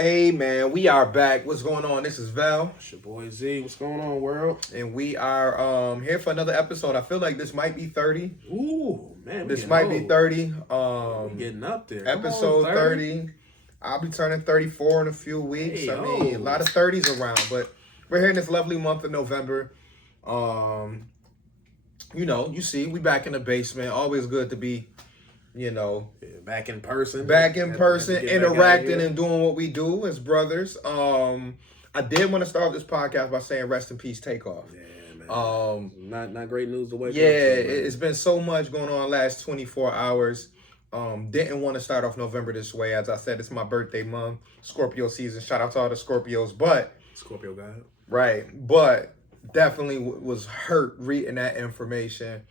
Hey man, we are back. What's going on? This is Val. It's your boy Z. What's going on, world? And we are here for another episode. I feel like this might be 30. Ooh, man. This might be 30. We getting up there. Come Episode on, 30. I'll be turning 34 in a few weeks. Hey, I mean, a lot of 30s around, but we're here in this lovely month of November. You see, we back in the basement. Always good to be, back in person. Interacting and doing what we do as brothers. I did want to start off this podcast by saying rest in peace, Takeoff. Yeah, man. Not great news to wake up to. It's been so much going on the last 24 hours. Didn't want to start off November this way. As I said, it's my birthday month, Scorpio season. Shout out to all the Scorpios, but Scorpio guy. right, but definitely was hurt reading that information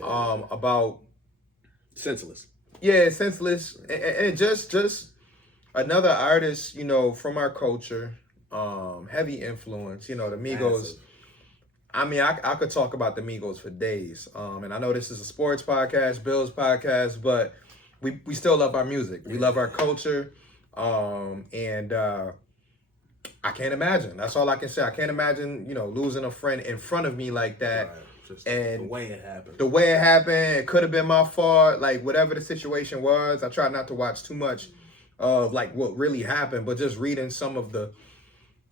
about senseless. Yeah, senseless, and just another artist, from our culture, heavy influence. The Migos. Massive. I mean, I could talk about the Migos for days. And I know this is a sports podcast, Bills podcast, but we still love our music. We love our culture. And I can't imagine. That's all I can say. I can't imagine, losing a friend in front of me like that. Right. Just and the way it happened. It could have been my fault. Like, whatever the situation was, I tried not to watch too much of, like, what really happened. But just reading some of the,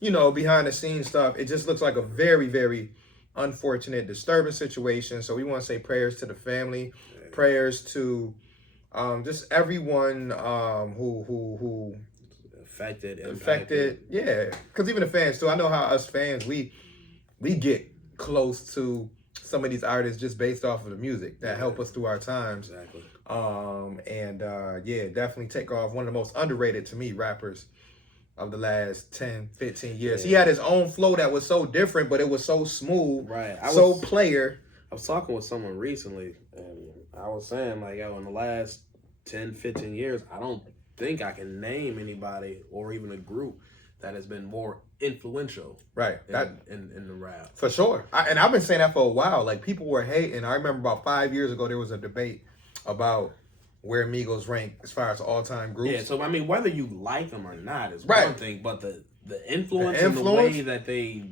behind the scenes stuff, it just looks like a very, very unfortunate, disturbing situation. So we want to say prayers to the family, prayers to just everyone who affected. Yeah, because even the fans too. I know how us fans we get close to some of these artists just based off of the music that help us through our times. Exactly. Definitely Takeoff, one of the most underrated to me rappers of the last 10, 15 years. He had his own flow that was so different, but it was so smooth, right? Player. I was talking with someone recently, and I was saying, like, in the last 10, 15 years, I don't think I can name anybody or even a group that has been more influential, right? In the rap, for sure. And I've been saying that for a while. Like, people were hating. I remember about 5 years ago there was a debate about where Migos rank as far as all-time groups. Yeah, so I mean, whether you like them or not is right. one thing, but the influence and the way that they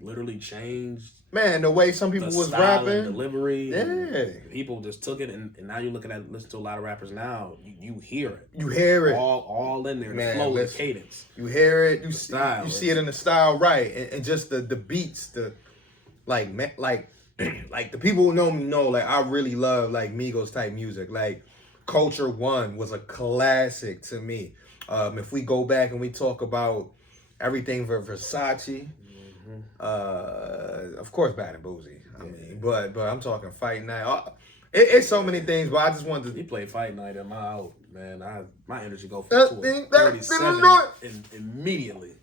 literally changed. Man, the way some people was rapping, and delivery, yeah, people just took it, and now you're listen to a lot of rappers now. You hear it. You hear it all in there. The flow, the cadence. You hear it. You see it in the style, right? And just the beats, the like the people who know me know, like, I really love like Migos type music. Like, Culture One was a classic to me. If we go back and we talk about everything for Versace. Of course, Bad and Boozy. I mean, but I'm talking Fight Night. It's so many things, but I just wanted to. He played Fight Night at my out, man. My energy go from 37 immediately.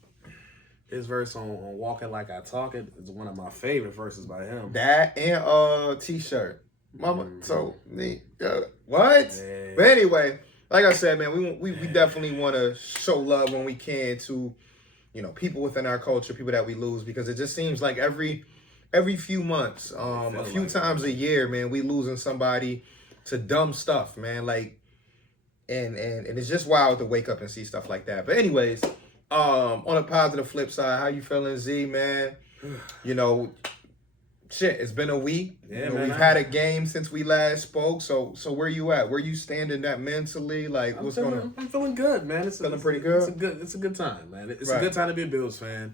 His verse on Walking Like I Talk It is one of my favorite verses by him. That and T-shirt, Mama. So me, what? Yeah. But anyway, like I said, man, we definitely want to show love when we can to, people within our culture, people that we lose, because it just seems like every few months, a few times a year, man, we losing somebody to dumb stuff, man. Like, and it's just wild to wake up and see stuff like that. But anyways, on a positive flip side, how you feeling, Z, man? Shit, it's been a week. Yeah, we've had a game since we last spoke. So where you at? Where you standing at mentally? Like, I'm feeling good, man. It's feeling pretty good. It's a good time, man. It's a good time to be a Bills fan.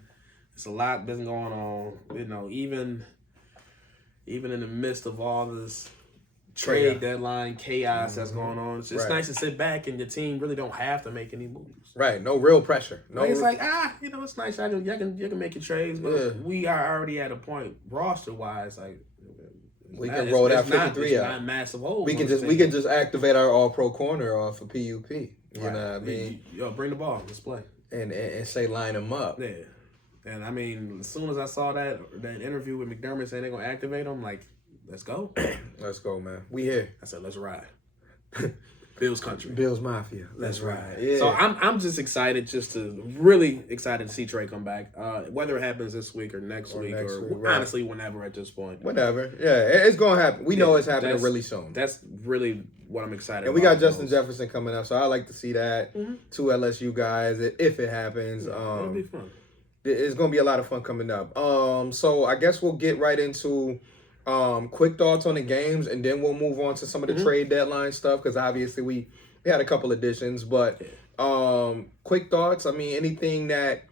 It's a lot been going on. Even in the midst of all this trade deadline chaos that's going on, it's just nice to sit back and your team really don't have to make any moves. Right, no real pressure. It's like, it's nice. You can make your trades, but we are already at a point roster wise, like we can roll that 53 out. Not massive holes. We can just activate our All Pro corner off of PUP. You know what I mean? Bring the ball, let's play, and say line them up. Yeah, and I mean, as soon as I saw that interview with McDermott saying they're gonna activate him, like, let's go. Let's go, man. We here. I said, let's ride. Bills country. Bills Mafia. That's right. Yeah. So I'm just excited, really excited to see Trey come back. Whether it happens this week or next week, honestly, whenever at this point. Whenever. Yeah, it's going to happen. We know it's happening really soon. That's really what I'm excited about. And we got Justin Jefferson coming up, so I like to see that. 2 LSU guys, if it happens. It'll be fun. It's going to be a lot of fun coming up. So I guess we'll get right into quick thoughts on the games, and then we'll move on to some of the trade deadline stuff, because obviously we had a couple additions. But quick thoughts, I mean, anything that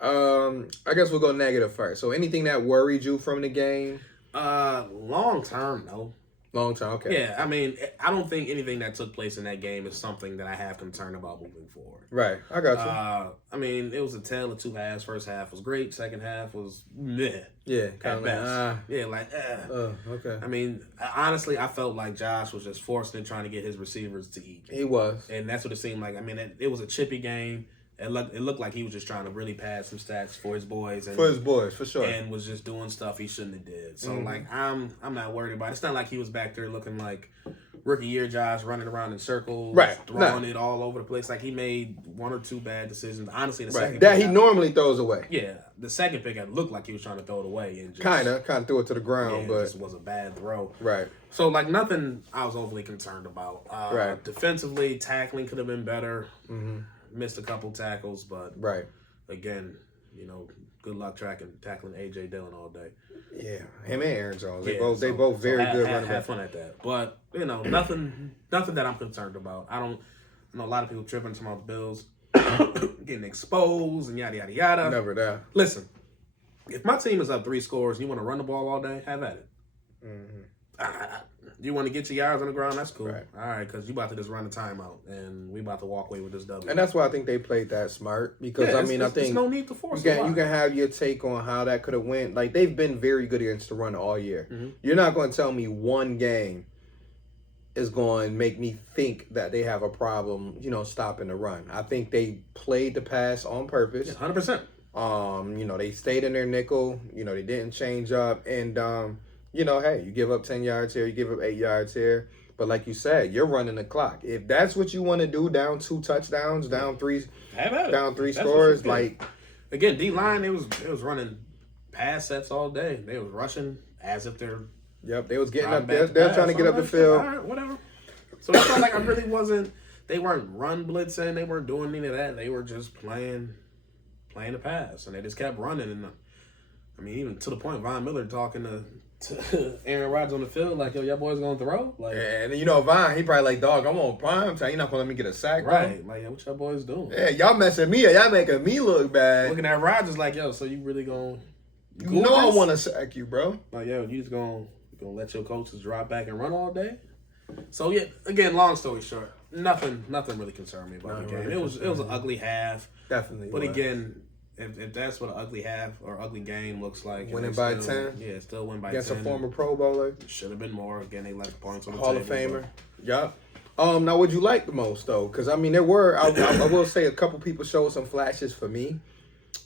I guess we'll go negative first. So anything that worried you from the game? Long term, no. Long time, okay. Yeah, I mean, I don't think anything that took place in that game is something that I have concern about moving forward. Right, I got you. I mean, it was a tale of 2 halves. First half was great. Second half was meh. Yeah, at best. Okay. I mean, honestly, I felt like Josh was just forcing and trying to get his receivers to eat. He was. And that's what it seemed like. I mean, it was a chippy game. It looked like he was just trying to really pad some stats for his boys. For sure. And was just doing stuff he shouldn't have did. So, like, I'm not worried about it. It's not like he was back there looking like rookie year Josh, running around in circles, throwing it all over the place. Like, he made 1 or 2 bad decisions. Honestly, the second that he normally throws away. Yeah, the second pick, it looked like he was trying to throw it away. And just, kind of threw it to the ground, but it just was a bad throw. Right. So, like, nothing I was overly concerned about. Defensively, tackling could have been better. Missed a couple tackles, but again, good luck tackling AJ Dillon all day. Yeah, him and Aaron Jones. They both very good running backs. Have fun at that, but nothing that I'm concerned about. I know a lot of people tripping to my Bills getting exposed and yada yada yada. Never that. Listen, if my team is up 3 scores and you want to run the ball all day, have at it. You want to get your yards on the ground, that's cool. All right, because you about to just run the timeout, and we about to walk away with this W. And that's why I think they played that smart, because, I think there's no need to force you can have your take on how that could have went. Like, they've been very good against the run all year. You're not going to tell me one game is going to make me think that they have a problem, stopping the run. I think they played the pass on purpose. 100%. They stayed in their nickel. They didn't change up. And, hey, you give up 10 yards here, you give up 8 yards here. But like you said, you're running the clock. If that's what you want to do, down 2 touchdowns, down 3 scores, like... Again, D-line, it was running pass sets all day. They was rushing as if they're... Yep, they was getting up there. They're trying to get up the field. All right, whatever. So it felt like I really wasn't... They weren't run blitzing. They weren't doing any of that. They were just playing the pass. And they just kept running. And I mean, even to the point, Von Miller talking to Aaron Rodgers on the field, like, yo, y'all boys gonna throw? Like, and Von, he probably like, dog, I'm on prime time. You're not gonna let me get a sack, right? Like, yo, what y'all boys doing? Yeah, y'all messing me up. Y'all making me look bad. Looking at Rodgers like, yo, so you really gonna? I want to sack you, bro. Like, yo, you just gonna let your coaches drop back and run all day? So yeah, again, long story short, nothing really concerned me about the game. It was an ugly half, definitely. But again, if that's what an ugly half or ugly game looks like, winning by 10, yeah, still win by against 10. a former Pro Bowler, should have been more. Again, they left points on the Hall table. of Famer. Yup. Now, what you like the most though? Because I mean, there were I will say a couple people showed some flashes for me,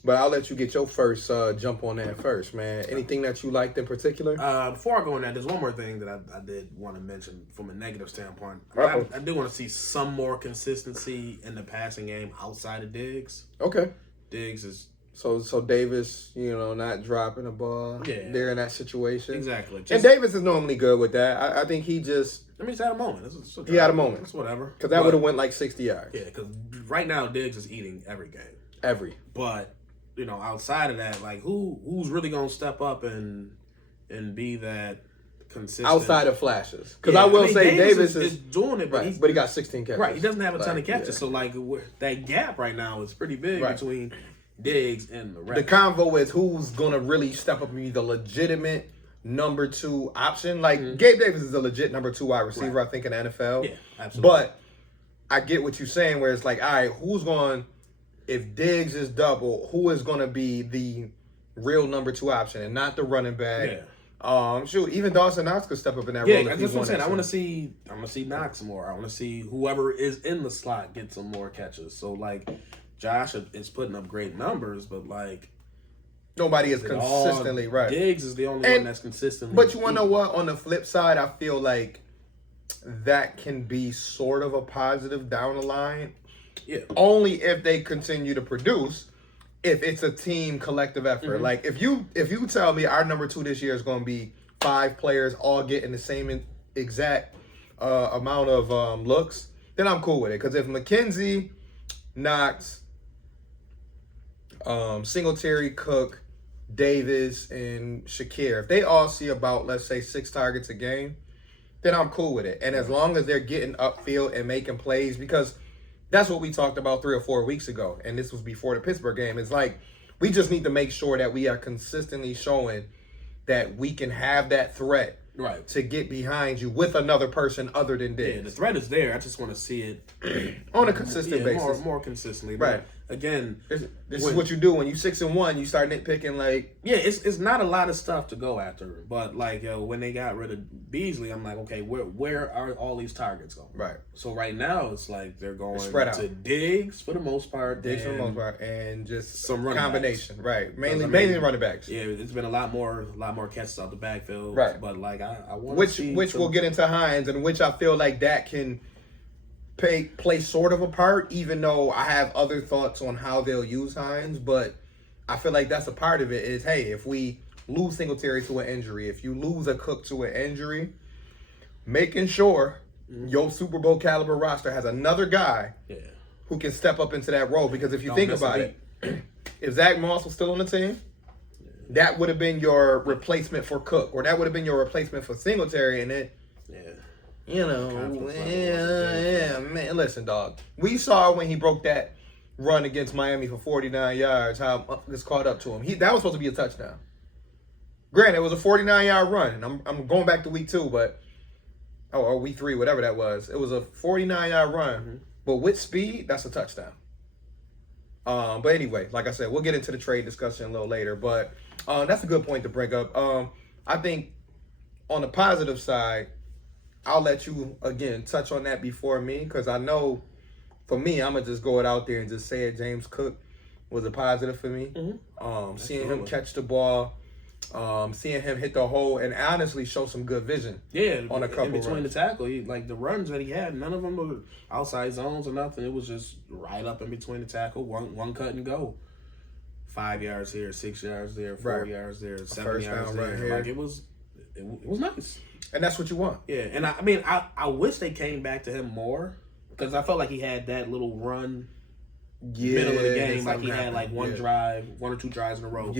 but I'll let you get your first jump on that first, man. Anything that you liked in particular? Before I go on that, there's one more thing that I did want to mention from a negative standpoint. I do want to see some more consistency in the passing game outside of Diggs. Okay. Diggs is so Davis, not dropping the ball. Yeah, they're in that situation exactly. And Davis is normally good with that. I think he just. I mean, he's had a moment. He had a moment. It's whatever. Because that would have went like 60 yards. Yeah, because right now Diggs is eating every game. But outside of that, like who's really gonna step up and be that consistent outside of flashes? Because I will say Davis is doing it, but he got 16 catches. Right, he doesn't have a ton of catches, so like that gap right now is pretty big between Diggs and the rest. The convo is who's gonna really step up and be the legitimate number 2 option. Like Gabe Davis is a legit number 2 wide receiver, I think, in the NFL. Yeah, absolutely. But I get what you're saying, where it's like, all right, who's going? If Diggs is double, who is going to be the real number 2 option and not the running back? Yeah. Shoot, even Dawson Knox could step up in that role. Yeah, that's what I'm saying. I want to see Knox more. I want to see whoever is in the slot get some more catches. So like, Josh is putting up great numbers, but like, nobody is consistently right. Diggs is the only one that's consistently. But you want to know what? On the flip side, I feel like that can be sort of a positive down the line. Yeah. Only if they continue to produce. If it's a team collective effort, like if you tell me our number 2 this year is going to be 5 players all getting the same exact amount of looks, then I'm cool with it. Because if McKenzie, Knox, Singletary, Cook, Davis, and Shakir, if they all see about, let's say, 6 targets a game, then I'm cool with it. And as long as they're getting upfield and making plays, because that's what we talked about 3 or 4 weeks ago, and this was before the Pittsburgh game. It's like we just need to make sure that we are consistently showing that we can have that threat to get behind you with another person other than Diggs. Yeah, the threat is there. I just want to see it on a consistent basis, more consistently. Right. Again, this is what you do when you 6-1. You start nitpicking like it's not a lot of stuff to go after, but like when they got rid of Beasley, I'm like, okay, where are all these targets going? Right. So right now it's like they're going spread out to Diggs for the most part, and just some running combination, backs. right? Mainly running backs. Yeah, it's been a lot more catches out the backfield, right? But like I want which we'll get into Hines, and which I feel like that can play sort of a part, even though I have other thoughts on how they'll use Hines. But I feel like that's a part of it is, hey, if we lose Singletary to an injury, if you lose a Cook to an injury, making sure your Super Bowl caliber roster has another guy who can step up into that role. Because if you think about it, if Zach Moss was still on the team, that would have been your replacement for Cook, or that would have been your replacement for Singletary, and it you know, man, listen, dog. We saw when he broke that run against Miami for 49 yards, how this caught up to him. That was supposed to be a touchdown. Granted, it was a 49-yard run, and I'm going back to week 2, or week 3, whatever that was. It was a 49-yard run, but with speed, that's a touchdown. But anyway, like I said, we'll get into the trade discussion a little later, but that's a good point to bring up. I think on the positive side, I'll let you, again, touch on that before me, because I know, for me, I'm going to just go it out there and just say it. James Cook was a positive for me. Seeing him catch the ball, seeing him hit the hole, and honestly show some good vision on a couple in between runs. The tackle. Like the runs that he had, none of them were outside zones or nothing. It was just right up in between the tackle, one cut and go. 5 yards here, 6 yards there, 4 yards there, 7 yards there. Right, like it was nice. And that's what you want. Yeah, and I wish they came back to him more, because I felt like he had that little run middle of the game. Like he had like one or two drives in a row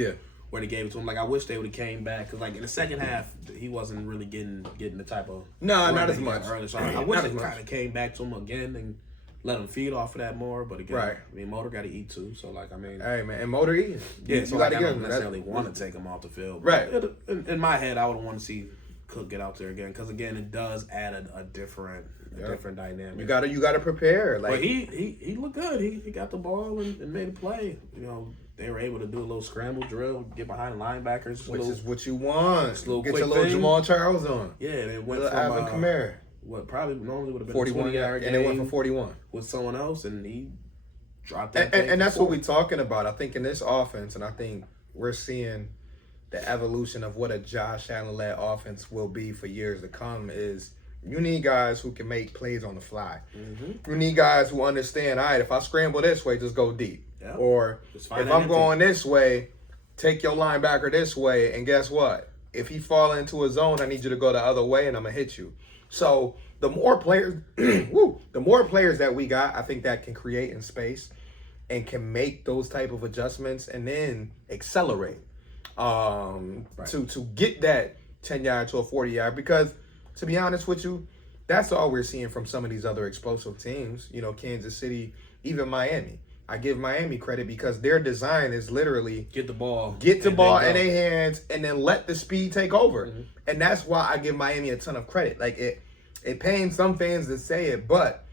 where they gave it to him. Like I wish they would have came back, because like in the second half, he wasn't really getting the type of not as much. Early. So I wish they kind of came back to him again and let him feed off of that more. But again, I mean, Motor got to eat too. So like, I mean, hey man, and Motor eats. Yeah, so like, I don't necessarily want to take him off the field. Right. In my head, I would want to see Cook get out there again, because again, it does add a different dynamic. You gotta prepare. Like, but he looked good. He got the ball and made a play. You know, they were able to do a little scramble drill, get behind linebackers, which is what you want. Get your little thing. Jamal Charles on. Yeah, and it went from Alvin Kamara. What probably normally would have been 41 a 20-yard game, and it went for 41 with someone else, and he dropped that. And that's what we're talking about. I think in this offense, and I think we're seeing the evolution of what a Josh Allen-led offense will be for years to come. Is you need guys who can make plays on the fly. You need guys who understand, all right, if I scramble this way, just go deep. Or if I'm going this way, take your linebacker this way, and guess what? If he fall into a zone, I need you to go the other way, and I'm going to hit you. So the more players that we got, I think that can create in space and can make those type of adjustments and then accelerate to get that 10-yard to a 40-yard. Because to be honest with you, that's all we're seeing from some of these other explosive teams. You know, Kansas City, even Miami. I give Miami credit because their design is literally get the ball in their hands and then let the speed take over. And that's why I give Miami a ton of credit. Like it pains some fans to say it, but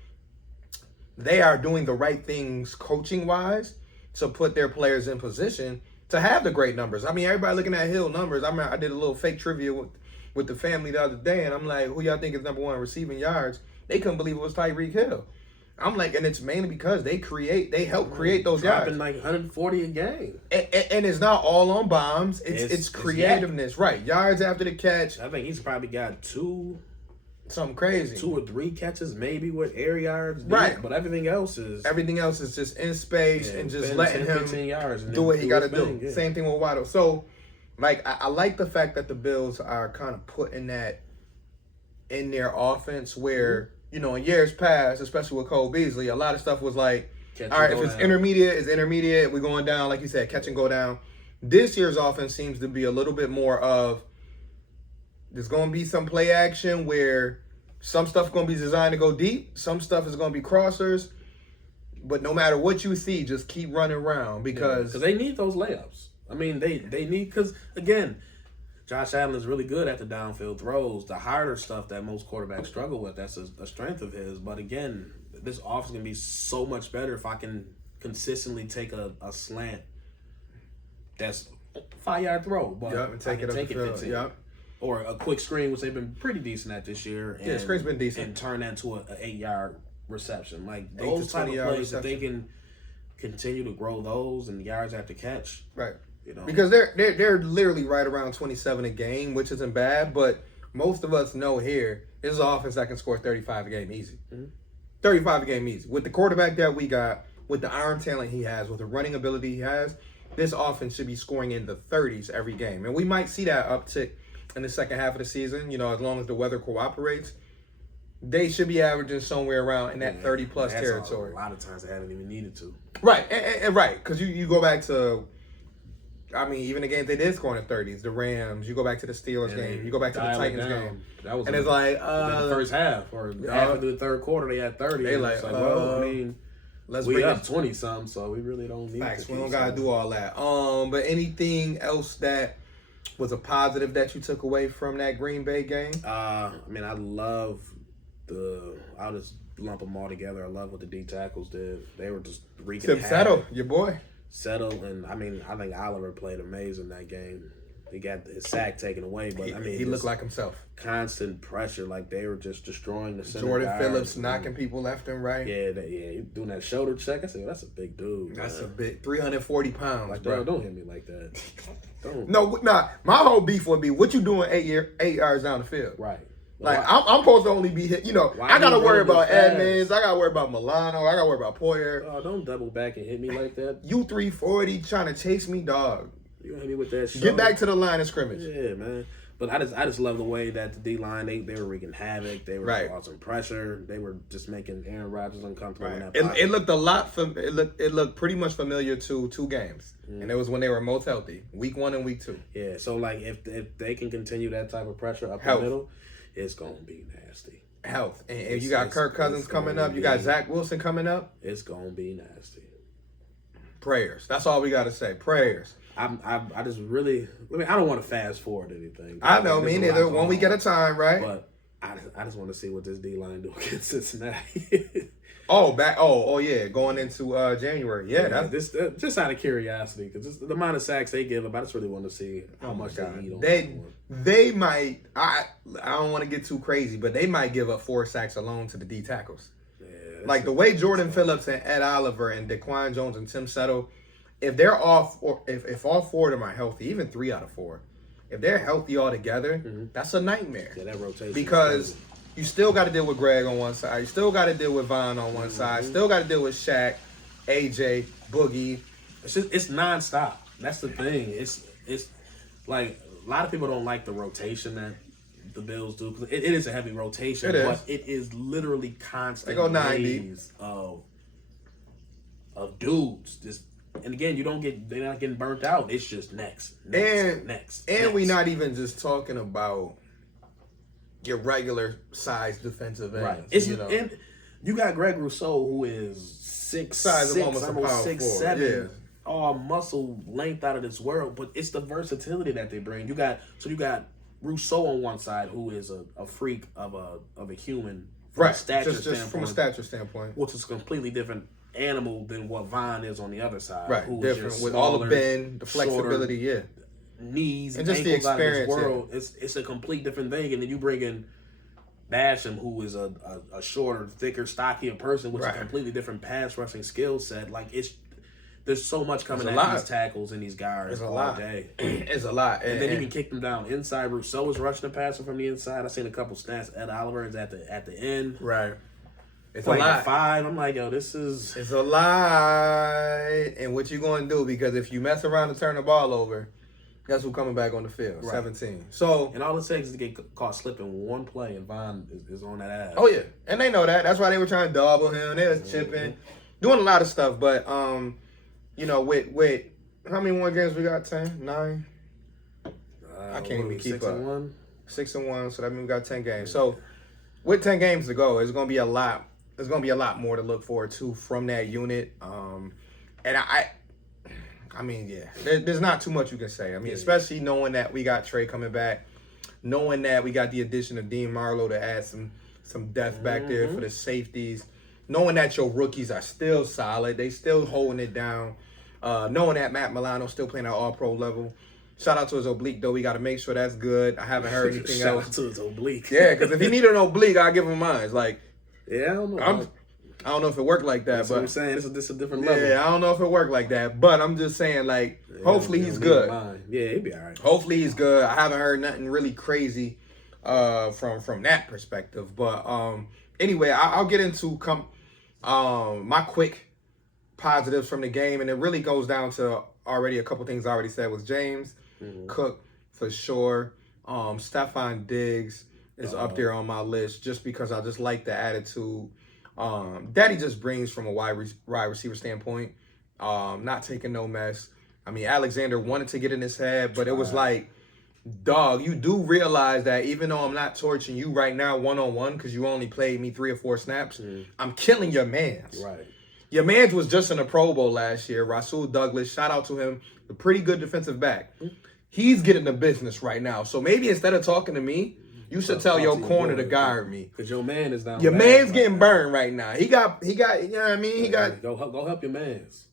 they are doing the right things coaching wise to put their players in position to have the great numbers. I mean, everybody looking at Hill numbers. I mean, I did a little fake trivia with the family the other day, and I'm like, who y'all think is number 1 receiving yards? They couldn't believe it was Tyreek Hill. I'm like, and it's mainly because they help create those yards. Dropping like 140 a game. And it's not all on bombs. It's creativeness. Right. Yards after the catch. I think he's probably got 2 something crazy. 2 or 3 catches, maybe with air yards. Right. But everything else is just in space and just letting 10, him 15 yards and do what he got to do. Yeah. Same thing with Waddle. So, like, I like the fact that the Bills are kind of putting that in their offense where, you know, in years past, especially with Cole Beasley, a lot of stuff was like, all right, if it's intermediate, it's intermediate. We're going down, like you said, catch and go down. This year's offense seems to be a little bit more of there's going to be some play action where some stuff is going to be designed to go deep. Some stuff is going to be crossers. But no matter what you see, just keep running around because they need those layups. I mean, they need because, again, Josh Allen is really good at the downfield throws, the harder stuff that most quarterbacks struggle with. That's a strength of his. But, again, this offense is going to be so much better if I can consistently take a slant that's 5-yard throw, but and take it 15. Yep. Or a quick screen, which they've been pretty decent at this year. And, screen's been decent. And turn that into an 8-yard reception. Like, those type of plays, if they can continue to grow those and the yards after catch. Right. You know. Because they're literally right around 27 a game, which isn't bad, but most of us know here, this is an offense that can score 35 a game easy. 35 a game easy. With the quarterback that we got, with the arm talent he has, with the running ability he has, this offense should be scoring in the 30s every game. And we might see that uptick in the second half of the season, you know, as long as the weather cooperates. They should be averaging somewhere around in that 30-plus territory. A lot of times they haven't even needed to. Right, and right, because you go back to, I mean, even the games they did score in the 30s, the Rams, you go back to the Steelers game, you go back to the Titans game. That was it's like, the first half, or after the third quarter, they had 30. They like, well, I mean, we up 20-something, so we really don't need facts. We don't got to do all that. But anything else that was a positive that you took away from that Green Bay game? I mean, I'll just lump them all together. I love what the D tackles did. They were just wreaking havoc. Settle, your boy. Settle, and I mean, I think Oliver played amazing that game. He got his sack taken away, but I mean, he looked like himself. Constant pressure, like they were just destroying the center. Jordan Phillips knocking people left and right. Yeah, doing that shoulder check. I said, that's a big dude. That's a big 340 pounds. Like, bro. Don't hit me like that. Don't. No, nah. My whole beef would be what you doing 8 yards down the field. Right. Like, I'm supposed to only be hit. You know, I got to worry about Edmonds. I got to worry about Milano. I got to worry about Poyer. Oh, don't double back and hit me like that. You 340 trying to chase me, dog. You hit me with that shit. Get back to the line of scrimmage. Yeah, man. But I just love the way that the D-line, they were wreaking havoc. They were causing pressure. They were just making Aaron Rodgers uncomfortable in that pocket. It looked a lot it looked pretty much familiar to 2 games. And it was when they were most healthy, week 1 and week 2. Yeah, so like if they can continue that type of pressure up the middle, it's going to be nasty. Health. And you got Kirk Cousins coming up. You got Zach Wilson coming up. It's going to be nasty. Prayers. That's all we got to say. Prayers. I just really, I mean, I don't want to fast forward anything. I know, me neither. 1 week at a time, right? But I just want to see what this D-line do against Cincinnati. Yeah, going into January. Yeah, that's just out of curiosity, because the amount of sacks they give up, I just really want to see how much they eat on they might. I don't want to get too crazy, but they might give up 4 sacks alone to the D tackles. Yeah, like the way Jordan Phillips and Ed Oliver and Daquan Jones and Tim Settle, if they're off, or if all 4 of them are healthy, even 3 out of 4, if they're healthy all together, that's a nightmare. Yeah, that rotation. Because you still got to deal with Greg on one side. You still got to deal with Von on one side. Still got to deal with Shaq, AJ, Boogie. It's nonstop. That's the thing. It's like a lot of people don't like the rotation that the Bills do, because it is a heavy rotation. But it is literally constant. They go 90 waves of dudes. Just, and again, they're not getting burnt out. It's just next. And we not even just talking about your regular size defensive ends. Right. And you got Greg Rousseau, who is 6'6", almost 6'7". Yeah. All muscle length out of this world, but it's the versatility that they bring. You got Rousseau on one side, who is a freak of a human, from a stature standpoint, from a stature standpoint, which is a completely different animal than what Von is on the other side. Right, different with all the bend, the flexibility, shorter, knees and just ankles the experience. Out of this world. It's a complete different thing, and then you bring in Basham, who is a shorter, thicker, stockier person with a completely different pass rushing skill set. Like, there's so much coming at these tackles and these guards all day. It's a lot. And then you can kick them down inside. Rousseau was rushing and passing from the inside. I seen a couple stats. Ed Oliver is at the end. Right. It's like a lot. 5. I'm like, yo, this is... It's a lot. And what you going to do? Because if you mess around and turn the ball over, guess who's coming back on the field? Right. 17. So... And all it takes is to get caught slipping one play, and Von is on that ass. Oh, yeah. And they know that. That's why they were trying to double him. They was chipping. Doing a lot of stuff. But, you know, with how many more games we got? 10? 9? I can't even keep up. 6-1. 6-1. So that means we got 10 games. So with 10 games to go, it's going to be a lot. There's going to be a lot more to look forward to from that unit. And I mean, yeah, there's not too much you can say. I mean, especially knowing that we got Trey coming back, knowing that we got the addition of Dean Marlowe to add some depth back there for the safeties, knowing that your rookies are still solid, they still holding it down, knowing that Matt Milano's still playing at all-pro level. Shout out to his oblique, though. We got to make sure that's good. I haven't heard anything else. Shout out to his oblique. Yeah, because if he needed an oblique, I'll give him mine. It's like, yeah, I don't know. I don't know if it worked like that. That's but what I'm saying. It's a different level. Yeah, I don't know if it worked like that. But I'm just saying, like, hopefully he's good. Yeah, he'll be all right. Hopefully he's good. I haven't heard nothing really crazy from that perspective. But anyway, I'll get into my quick positives from the game. And it really goes down to already a couple things I already said was James Cook for sure. Stephon Diggs is up there on my list just because I just like the attitude that he just brings from a wide receiver standpoint. Not taking no mess. I mean, Alexander wanted to get in his head, but it was like, dog, you do realize that even though I'm not torching you right now one-on-one because you only played me 3 or 4 snaps, I'm killing your mans. Right. Your mans was just in a Pro Bowl last year. Rasul Douglas, shout out to him, a pretty good defensive back. He's getting the business right now. So maybe instead of talking to me, you should tell your corner to guard me. Because your man is down. Your man's getting burned right now. He got, you know what I mean? He got. Go help your mans.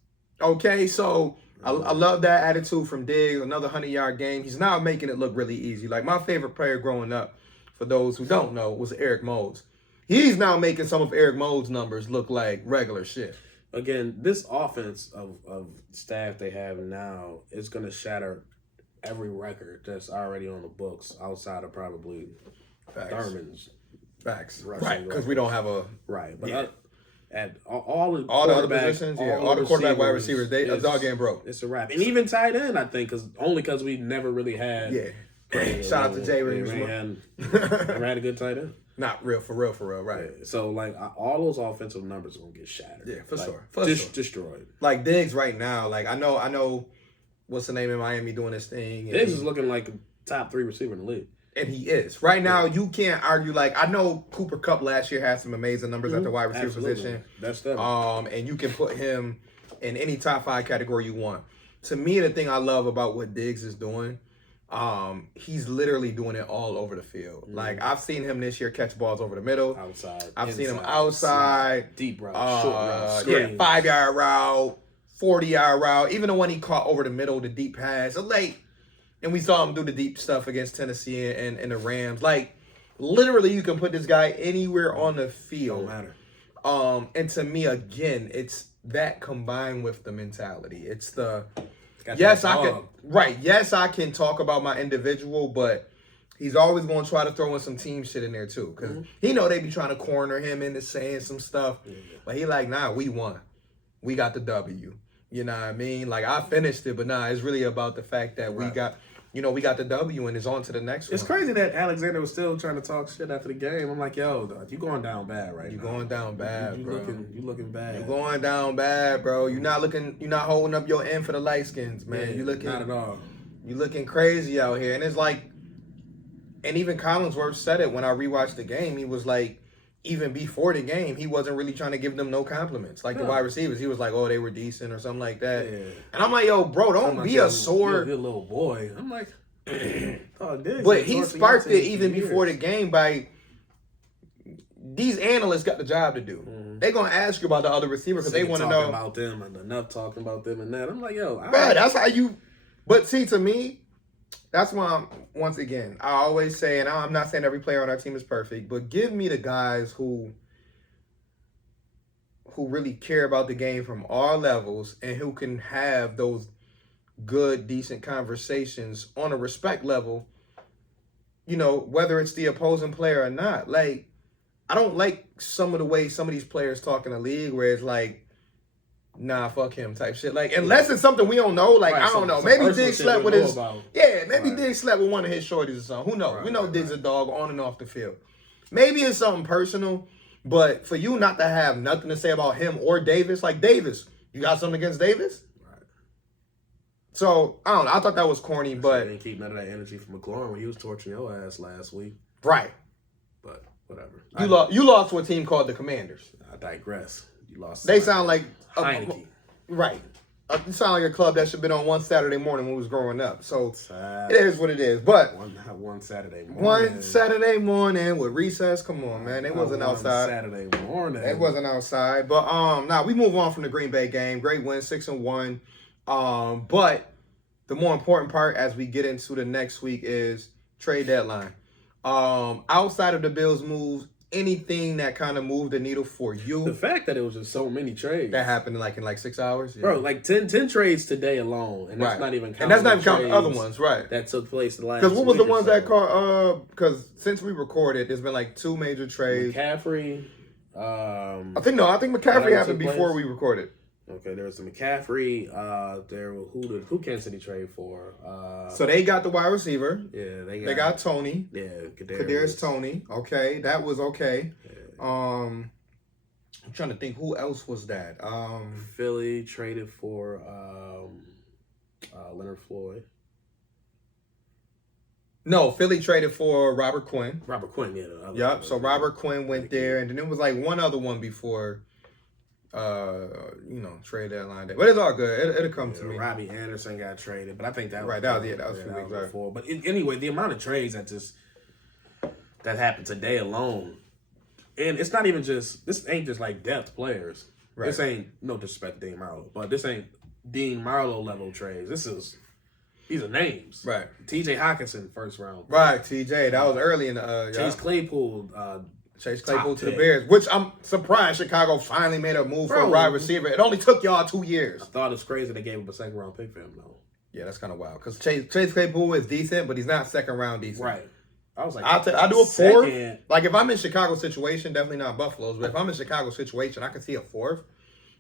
Okay, so I love that attitude from Diggs. Another 100-yard game. He's now making it look really easy. Like my favorite player growing up, for those who don't know, was Eric Moulds. He's now making some of Eric Moulds' numbers look like regular shit. Again, this offense of staff they have now is going to shatter every record that's already on the books outside of probably Thurman's. Facts. Right, because we don't have a... Right, but at all the other positions, all the quarterback wide receivers, a dog game broke. It's a wrap. And even tight end, I think, because we never really had... Yeah. Shout out to Jay Reeves. Never had a good tight end. Not real, for real, right. Yeah. So, like, all those offensive numbers are going to get shattered. Yeah, for sure. Destroyed. Like, Diggs right now, like, I know what's the name in Miami doing this thing. Diggs is looking like a top 3 receiver in the league. And he is. Right now, you can't argue. Like, I know Cooper Kupp last year had some amazing numbers at the wide receiver position. That's them. And you can put him in any top 5 category you want. To me, the thing I love about what Diggs is doing, he's literally doing it all over the field. Like, I've seen him this year catch balls over the middle. Outside. I've seen him outside. Deep route. Short route. Yeah, 5-yard route, 40-yard route. Even the one he caught over the middle, the deep pass. Late. And we saw him do the deep stuff against Tennessee and the Rams. Like, literally, you can put this guy anywhere on the field. Don't matter. And to me, again, it's that combined with the mentality. It's the... Yes, I can talk about my individual, but he's always going to try to throw in some team shit in there too, because he know they be trying to corner him into saying some stuff, but he like, nah, we won, we got the W. You know what I mean? Like, I finished it, but nah, it's really about the fact that we got the W and it's on to the next one. It's crazy that Alexander was still trying to talk shit after the game. I'm like, yo, dog, you going down bad right now. You going down bad, bro. You looking bad. You going down bad, bro. You're not holding up your end for the light skins, man. Yeah, you looking not at all. You looking crazy out here. And it's like, and even Collinsworth said it when I rewatched the game. He was like, even before the game, he wasn't really trying to give them no compliments. Like the wide receivers, he was like, oh, they were decent or something like that. Yeah. And I'm like, yo, bro, don't be a sore. You're a little boy. I'm like, but he sparked it even before the game by these analysts got the job to do. They're going to ask you about the other receiver because they want to know. About them and enough talking about them and that. I'm like, yo. Bro, that's how you. But see, to me, that's why, once again, I always say, and I'm not saying every player on our team is perfect, but give me the guys who who really care about the game from all levels and who can have those good, decent conversations on a respect level, you know, whether it's the opposing player or not. Like, I don't like some of the way some of these players talk in the league where it's like, nah, fuck him type shit. Like, unless it's something we don't know, like, right, I don't know. some Maybe Diggs slept with his, maybe right. Diggs slept with one of his shorties or something. Who knows? We know Diggs a dog on and off the field. Maybe it's something personal, but for you not to have nothing to say about him or Davis, like Davis, you got something against Davis? Right. So, I don't know. I thought that was corny, but... They didn't keep none of that energy from McLaurin when he was torching your ass last week. Right. But, whatever. You lost to a team called the Commanders. I digress. You lost. They sound like... Heineke. Right. You sound like a club that should have been on one Saturday morning when we was growing up. So it is what it is. But one Saturday morning. One Saturday morning with recess. Come on, man. They wasn't outside. Saturday morning. They wasn't outside. But we move on from the Green Bay game. Great win, 6-1. But the more important part as we get into the next week is trade deadline. Outside of the Bills moves, anything that kind of moved the needle for you? The fact that it was just so many trades. That happened in 6 hours? Yeah. Bro, like 10 trades today alone. And that's not even counting the other ones, right. That took place the last Because what was the ones so. that caught, because since we recorded, there's been like 2 major trades. McCaffrey. I think McCaffrey happened before we recorded. Okay, there was the McCaffrey. Who Kansas City trade for? So they got the wide receiver. Yeah, they got Tony. Yeah, Kadarius Tony. Okay, that was okay. Yeah. I'm trying to think who else was that. Philly traded for Leonard Floyd. No, Philly traded for Robert Quinn. Robert Quinn, yeah. Yep. So Robert Quinn went there, and then there was like one other one before. Trade deadline day, but it's all good. It'll come to me. Robbie Anderson got traded, but I think that was a few weeks before. But anyway, the amount of trades that happened today alone, and it's not even this ain't just like depth players. Right. This ain't no disrespect to Dean Marlowe, but this ain't Dean Marlowe level trades. These are names. Right. T.J. Hockenson, first round. Right, T.J. That was early in the Chase Claypool. Chase Claypool to the Bears, which I'm surprised Chicago finally made a move for a wide receiver. It only took y'all 2 years. I thought it was crazy they gave him a second round pick for him, though. Yeah, that's kind of wild. Because Chase Claypool is decent, but he's not second round decent. Right. I was like, I do a fourth. Like, if I'm in Chicago situation, definitely not Buffalo's, but if I'm in Chicago situation, I can see a fourth.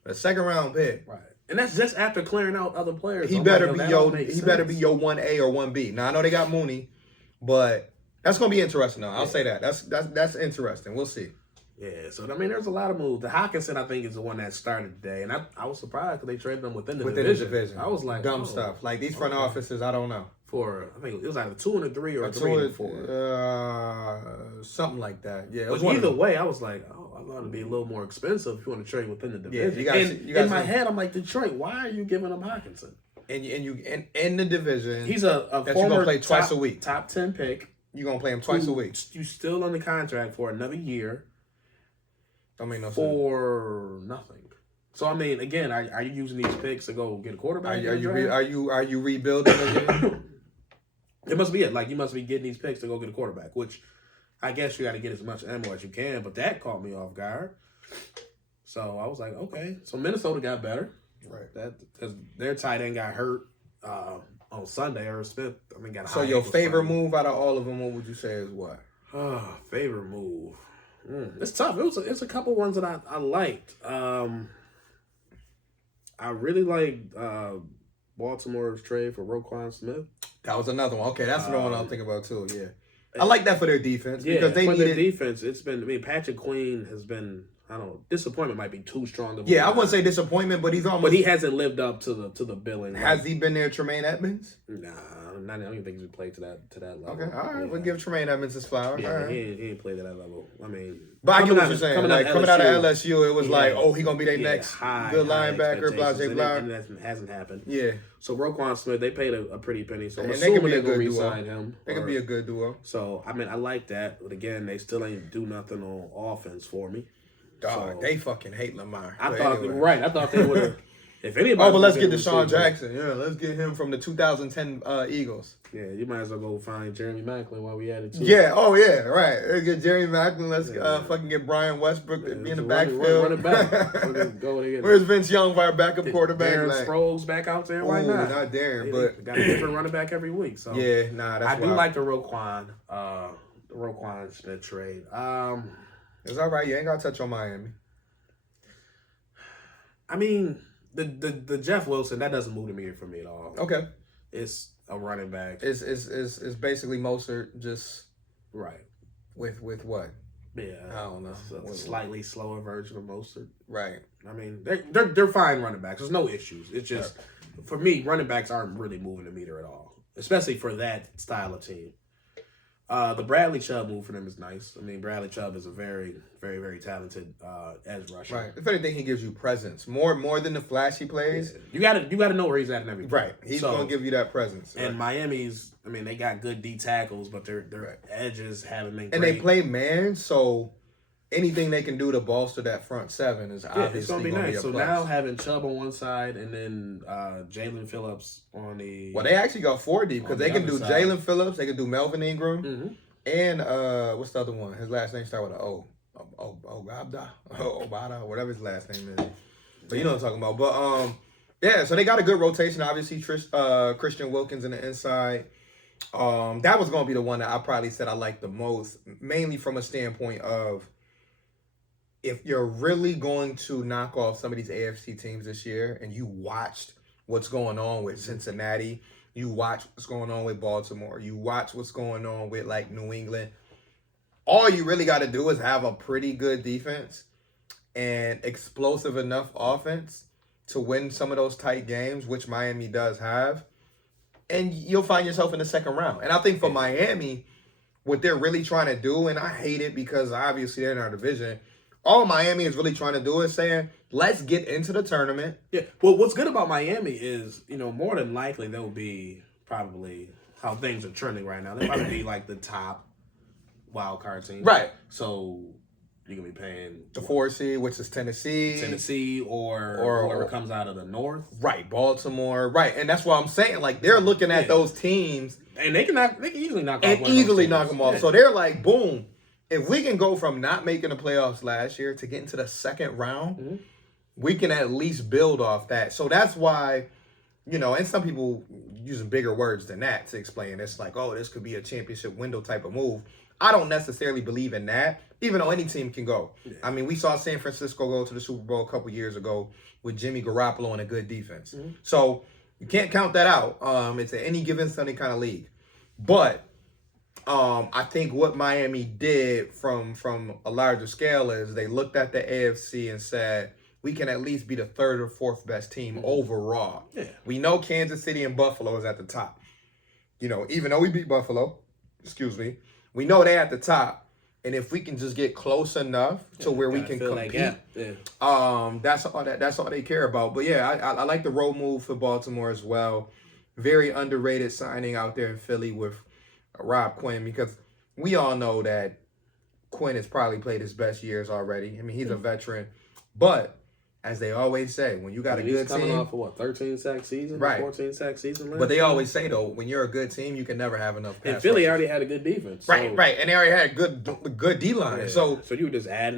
But a second round pick. Right. And that's just after clearing out other players. He better be your 1A or 1B. Now, I know they got Mooney, but that's going to be interesting, though. I'll say that. That's interesting. We'll see. Yeah, so, I mean, there's a lot of moves. The Hockenson, I think, is the one that started today. And I was surprised because they traded them within the division. I was like, dumb stuff. Like, these front offices, I don't know. I think it was either 2 and a 3 or 3 and a 4. Something like that. Yeah. But either way, I was like, I thought it'd be a little more expensive if you want to trade within the division. Yeah, in my head, I'm like, Detroit, why are you giving him Hockenson? And in the division, he's a that you're gonna play twice a week. Top 10 pick. You're gonna play him twice a week. You still under contract for another year. Don't make no sense. For nothing. So I mean, again, are you using these picks to go get a quarterback? Are you rebuilding again? It must be it. Like, you must be getting these picks to go get a quarterback, which I guess you got to get as much ammo as you can. But that caught me off guard. So I was like, okay. So Minnesota got better, right? Because their tight end got hurt on Sunday. Irv Smith, I mean, got. So your favorite move out of all of them, what would you say is what? Favorite move. It's tough. It's a couple ones that I liked. I really liked Baltimore's trade for Roquan Smith. That was another one. Okay, that's the one I'm thinking about too. Yeah, I like that for their defense because they for needed their defense. It's been. I mean, Patrick Queen has been. I don't know. Disappointment might be too strong. I wouldn't say disappointment, but he's almost. But he hasn't lived up to the billing. Has he been there, Tremaine Edmonds? Nah, I don't even think he's played to that level. Okay, all right. We'll give Tremaine Edmonds his flowers. Yeah, all right. He ain't played to that level. I mean, but I get what you're saying. Coming out of LSU, it was like, oh, he gonna be their next good linebacker, blah, blah. And that hasn't happened. Yeah. So Roquan Smith, they paid a pretty penny. So I'm and assuming they're gonna re-sign him. They could be a good duo. So I mean, I like that, but again, they still ain't do nothing on offense for me. Dog, they fucking hate Lamar. I thought they would have. If anybody, but let's get Deshaun Jackson. Yeah, let's get him from the 2010 Eagles. Yeah, you might as well go find Jeremy Maclin while we at it too. Yeah, right. Let's get Jeremy Maclin. Let's fucking get Brian Westbrook to be in the backfield. Run it back. Go Where's Vince Young, our backup quarterback? Darren Sproles back out there. Why not? Not Darren, but got a different running back every week. So yeah, that's I do like the Roquan Smith trade. It's all right. You ain't gotta touch on Miami. I mean, the Jeff Wilson, that doesn't move the meter for me at all. Okay. It's a running back. It's basically Mostert just right with what? Yeah, I don't know. It's a slightly slower version of Mostert. Right. I mean, they're fine running backs. There's no issues. It's just for me, running backs aren't really moving the meter at all, especially for that style of team. The Bradley Chubb move for them is nice. I mean, Bradley Chubb is a very, very, very talented edge rusher. Right. If anything, he gives you presence more than the flashy plays. Yeah. You gotta know where he's at in every play. Right. He's gonna give you that presence. And Miami's, I mean, they got good D tackles, but their edges haven't been great. And they play man, so anything they can do to bolster that front seven is obviously it's gonna be nice. So plus. now having Chubb on one side and then Jalen Phillips on the they actually got 4 deep because they can do Jalen Phillips, they can do Melvin Ingram, and what's the other one? His last name starts with an O. Obada, whatever his last name is. But you know what I'm talking about. But so they got a good rotation. Obviously, Christian Wilkins in the inside. That was gonna be the one that I probably said I liked the most, mainly from a standpoint of, if you're really going to knock off some of these AFC teams this year and you watched what's going on with Cincinnati, you watch what's going on with Baltimore, you watch what's going on with like New England, all you really got to do is have a pretty good defense and explosive enough offense to win some of those tight games, which Miami does have, and you'll find yourself in the second round. And I think for Miami, what they're really trying to do, and I hate it because obviously they're in our division, all Miami is really trying to do is saying, let's get into the tournament. Yeah. Well, what's good about Miami is, more than likely they'll be probably how things are trending right now. They'll probably be like the top wild card team. Right. So you're going to be paying the 4 seed, which is Tennessee or whoever comes out of the North. Right. Baltimore. Right. And that's what I'm saying. Like, they're looking at those teams. And they can easily knock off. And easily knock them off. Yeah. So they're like, boom. If we can go from not making the playoffs last year to getting to the second round, we can at least build off that. So that's why, and some people using bigger words than that to explain. It's like, oh, this could be a championship window type of move. I don't necessarily believe in that, even though any team can go. Yeah. I mean, we saw San Francisco go to the Super Bowl a couple years ago with Jimmy Garoppolo and a good defense. So you can't count that out. It's an any given Sunday kind of league. But I think what Miami did from a larger scale is they looked at the AFC and said, we can at least be the 3rd or 4th best team overall. Yeah. We know Kansas City and Buffalo is at the top. Even though we beat Buffalo, we know they're at the top. And if we can just get close enough to where we can compete, that's all they care about. But yeah, I like the road move for Baltimore as well. Very underrated signing out there in Philly with Rob Quinn, because we all know that Quinn has probably played his best years already. I mean, he's a veteran, but as they always say, when you got a good team, coming off of 13 sack season, right? 14 sack season. But they always say though, when you're a good team, you can never have enough. And Philly already had a good defense, right, and they already had good D line. Yeah. So you just add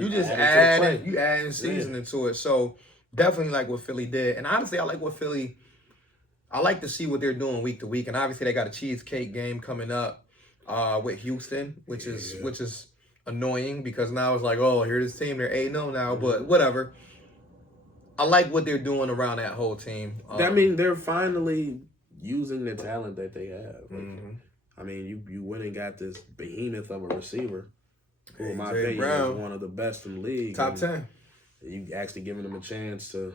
seasoning to it. So definitely like what Philly did, and honestly, I like to see what they're doing week to week. And obviously, they got a cheesecake game coming up with Houston, which is annoying because now it's like, oh, here's this team, they're 8-0 now, but whatever. I like what they're doing around that whole team. I mean, they're finally using the talent that they have. I mean, you went and got this behemoth of a receiver, who in my opinion is one of the best in the league. Top 10. You actually giving him a chance to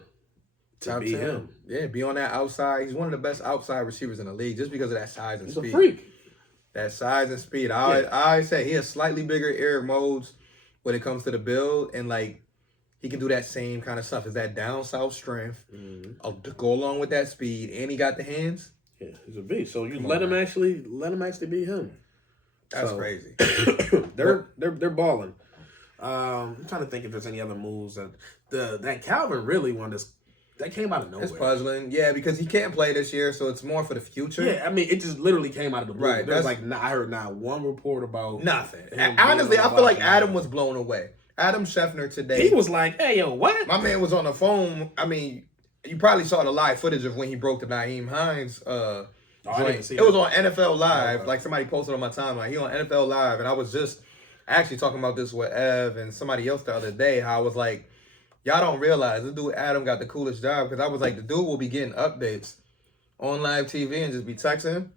be him. Yeah, be on that outside. He's one of the best outside receivers in the league just because of that size and speed. He's a freak. That size and speed. I always say he has slightly bigger Eric Modes when it comes to the build, and like he can do that same kind of stuff. Is that down south strength to go along with that speed, and he got the hands. Yeah, he's a beast. So you let him actually be him. That's crazy. they're balling. I'm trying to think if there's any other moves that Calvin really one that came out of nowhere. It's puzzling, yeah, because he can't play this year, so it's more for the future. Yeah, I mean, it just literally came out of the blue. Right, There's I heard not one report about nothing. Honestly, I feel like Adam was blown away. Adam Scheffner today. He was like, "Hey, yo, what?" My man was on the phone. I mean, you probably saw the live footage of when he broke the Nyheim Hines joint. It was on NFL Live. Like somebody posted on my timeline. He on NFL Live, and I was just actually talking about this with Ev and somebody else the other day. How I was like, y'all don't realize this dude Adam got the coolest job, because I was like, the dude will be getting updates on live TV and just be texting,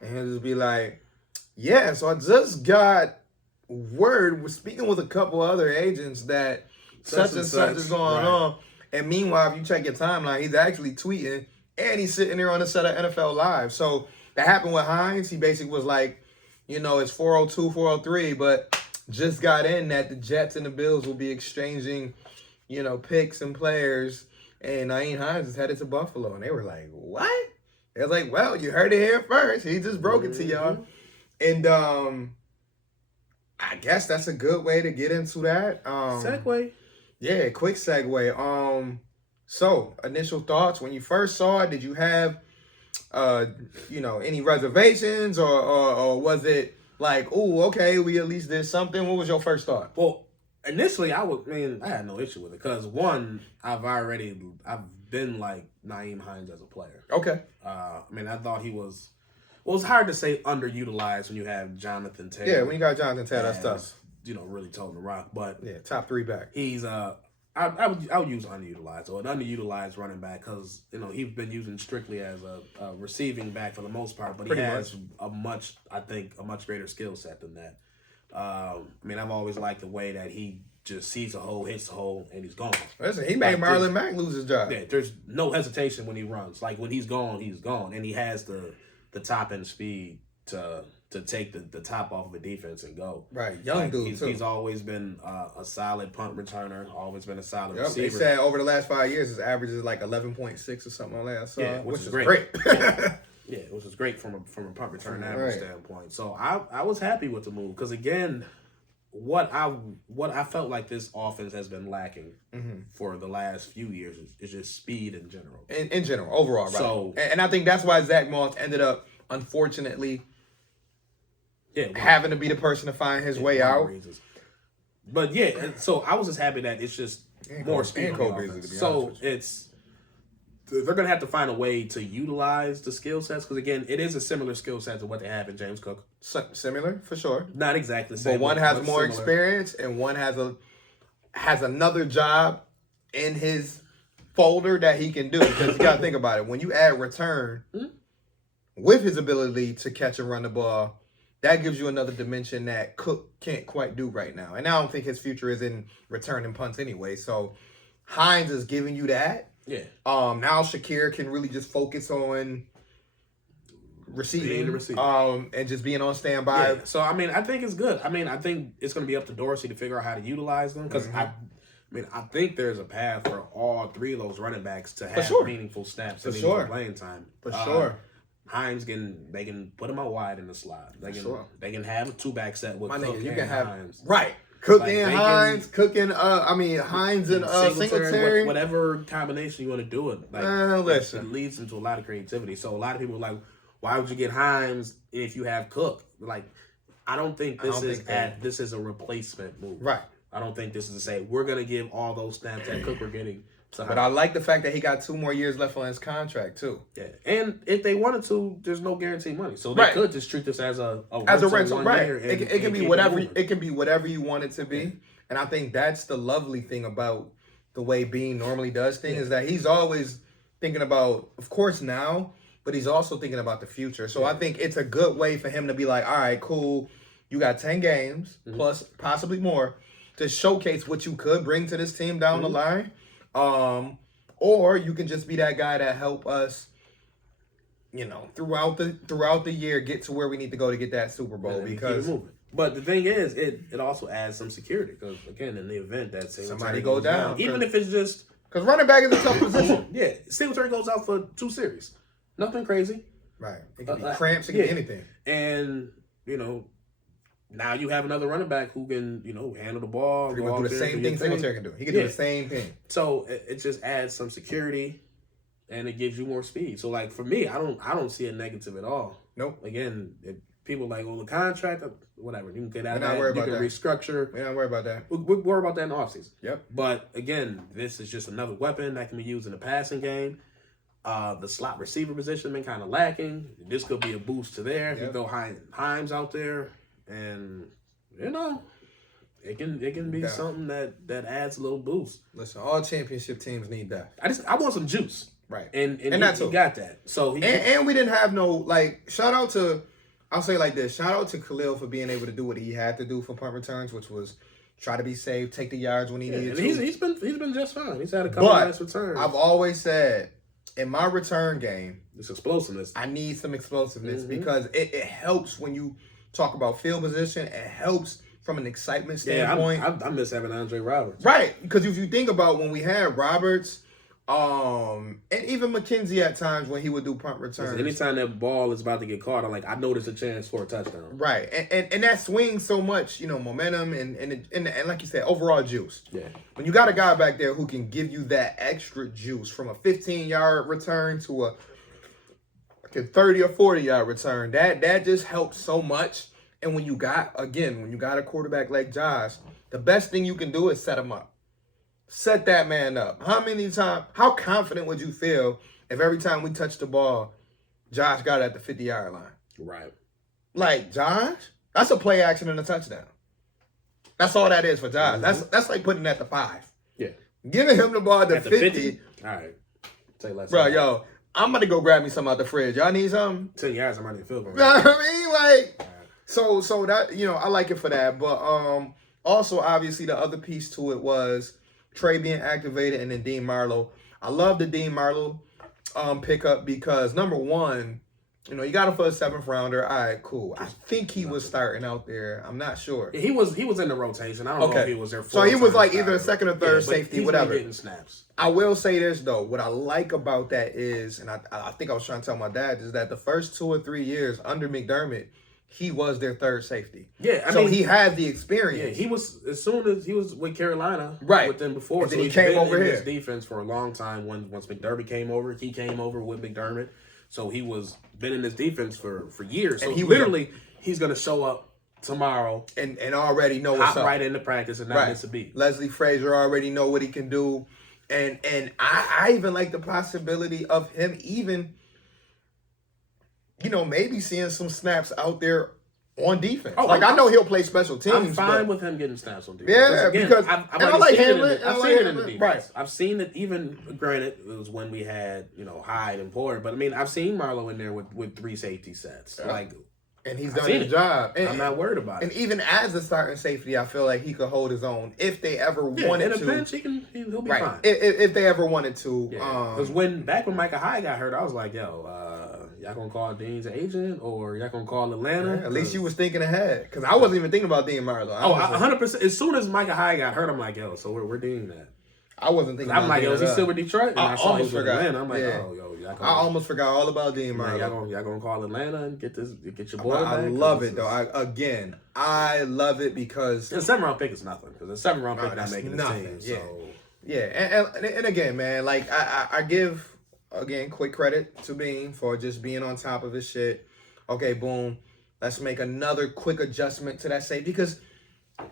and he'll just be like, yeah, so I just got word, we're speaking with a couple other agents that such and such is going on. And meanwhile, if you check your timeline, he's actually tweeting and he's sitting there on the set of NFL Live. So that happened with Hines. He basically was like, you know, it's 402, 403, but just got in that the Jets and the Bills will be exchanging, you know, picks and players. And Nyheim Hines is headed to Buffalo. And they were like, what? They was like, well, you heard it here first. He just broke it to y'all. And I guess that's a good way to get into that. Segue. Yeah, quick segue. So initial thoughts when you first saw it. Did you have, you know, any reservations, or was it like, oh, okay, we at least did something? What was your first thought? Well, initially, I had no issue with it because one, I've been like Nyheim Hines as a player. Okay. I mean, I thought he was. Well, it's hard to say underutilized when you have Jonathan Taylor. Yeah, when you got Jonathan Taylor, that's tough. You know, really toting the rock, but yeah, top 3 back. He's I would use underutilized or an underutilized running back because you know he's been using strictly as a receiving back for the most part, but he has a much greater skill set than that. I mean, I've always liked the way that he just sees a hole, hits a hole, and he's gone. Listen, he made Marlon Mack lose his job. Yeah, there's no hesitation when he runs. Like when he's gone, and he has the top end speed to take the top off of a defense and go. Right, young dude too. He's always been a solid punt returner. Always been a solid receiver. They said over the last 5 years, his average is like 11.6 or something like that. So, yeah, which is great. Yeah, which is great from a punt return average standpoint. So I was happy with the move because again, what I felt like this offense has been lacking for the last few years is just speed in general. In general, overall, right? So, and I think that's why Zach Moss ended up, unfortunately, having to be the person to find his way out. But yeah, so I was just happy that it's just more speed. So they're gonna have to find a way to utilize the skill sets because again, it is a similar skill set to what they have in James Cook. Similar for sure, not exactly the same. But one has more experience, and one has another job in his folder that he can do. Because you gotta think about it. When you add return with his ability to catch and run the ball, that gives you another dimension that Cook can't quite do right now. And I don't think his future is in returning punts anyway. So Hines is giving you that. Yeah. Now Shakir can really just focus on receiving, and just being on standby. Yeah. So I mean, I think it's good. I mean, I think it's going to be up to Dorsey to figure out how to utilize them because I think there's a path for all 3 of those running backs to have meaningful snaps and meaningful playing time. For sure. Hines they can put him out wide in the slot. They can have a 2-back set with Cook and Hines. Right. Cook and Hines, Hines and Singletary. Whatever combination you want to do it. Listen. It leads into a lot of creativity. So a lot of people are like, why would you get Hines if you have Cook? Like, I don't think this is a replacement move. Right. I don't think this is to say we're gonna give all those snaps that Cook are getting. But I like the fact that he got 2 more years left on his contract too. Yeah, and if they wanted to, there's no guaranteed money, so they could just treat this as a rental. Right? It can be whatever. It can be whatever you want it to be, and I think that's the lovely thing about the way Bean normally does things is that he's always thinking about, of course, now, but he's also thinking about the future. So I think it's a good way for him to be like, all right, cool, you got 10 games plus possibly more to showcase what you could bring to this team down the line. Or you can just be that guy that help us, you know, throughout the year get to where we need to go to get that Super Bowl. Because, but the thing is, it also adds some security because again, in the event that somebody go down, even if it's just because running back is a tough position. Yeah, Singletary goes out for 2 series, nothing crazy. Right, it can be cramps, it can be anything, and you know. Now you have another running back who can, you know, handle the ball. Go do the same thing Singletary can do. He can do the same thing. So it just adds some security. and it gives you more speed. So like for me, I don't see a negative at all. Nope. Again, if people like, well, the contract, whatever, you can get out of that. You can restructure. We're not worried about that. We'll worry about that in the offseason. Yep. But again, this is just another weapon that can be used in the passing game. The slot receiver position been kind of lacking. This could be a boost to there. Yep. You throw Himes out there, and it can be something that adds a little boost. Listen, all championship teams need that. I want some juice, right? And he got that. So and we didn't have no shout out to. I'll say it like this. Shout out to Khalil for being able to do what he had to do for punt returns, which was try to be safe, take the yards when he needed to. He's been just fine. He's had a couple of nice returns. I've always said in my return game, it's explosiveness. I need some explosiveness because it helps when you talk about field position. It helps from an excitement standpoint. Yeah, I miss having Andre Roberts. Right, because if you think about when we had Roberts, and even McKenzie at times when he would do punt returns. Anytime that ball is about to get caught, I know there's a chance for a touchdown. Right, and that swings so much, momentum and like you said, overall juice. Yeah. When you got a guy back there who can give you that extra juice from a 15-yard return to a 30 or 40-yard return, that just helps so much. And when you got a quarterback like Josh, the best thing you can do is set him up. Set that man up. How confident would you feel if every time we touched the ball, Josh got at the 50-yard line? Right. Like, Josh? That's a play action and a touchdown. That's all that is for Josh. Mm-hmm. That's like putting it at the 5. Yeah. Giving him the ball at the 50. All right. Say less. Bro, yo, I'm about to go grab me something out the fridge. Y'all need something? 10 yards, I'm already field goal. You know what I mean? Like, so that, I like it for that. But also, obviously, the other piece to it was Trey being activated and then Dean Marlowe. I love the Dean Marlowe pickup because, number one, you got him for a 7th rounder. All right, cool. I think he was starting out there. I'm not sure. He was in the rotation. I don't know if he was there. So he was like either a second or third safety, whatever. Getting snaps. I will say this, though. What I like about that is, and I think I was trying to tell my dad, is that the first 2 or 3 years under McDermott, he was their third safety. Yeah, I mean, he had the experience. Yeah, he was, as soon as he was with Carolina, right, with them before. And then so he came over here. His defense for a long time. Once McDermott came over, he came over with McDermott. So he was been in this defense for years. So he's gonna show up tomorrow and already know what's up. Right into practice and not miss a beat. Leslie Frazier already know what he can do, and I even like the possibility of him even, maybe seeing some snaps out there on defense. I know he'll play special teams. I'm fine with him getting snaps on defense. Yeah, because I like Hamlin. I've seen it in the defense. Right. I've seen it, even, granted, it was when we had, Hyde and Porter. But, I've seen Marlowe in there with 3 safety sets. Yeah. And he's done his job. And I'm not worried about it. And even as a starting safety, I feel like he could hold his own if they ever wanted to. In a bench, he'll be fine. If they ever wanted to. Because back when Micah Hyde got hurt, I was like, y'all gonna call Dean's agent or y'all gonna call Atlanta? Yeah, at least you was thinking ahead. Because I wasn't even thinking about Dean Marlowe. 100%. As soon as Micah Hyde got hurt, I'm like, so we're Dean that. I wasn't thinking about I'm like, is he still with Detroit? And I saw he was forgot. with Atlanta. I'm like, y'all I almost forgot all about Dean Marlowe. Y'all gonna call Atlanta and get your boy back? I love it, though. I love it because... The 7th-round pick is nothing. Because the 7th-round pick not making the team. Yeah. So. Yeah, and again, man, I give... Again, quick credit to Bean for just being on top of his shit. Okay, boom. Let's make another quick adjustment to that safety. Because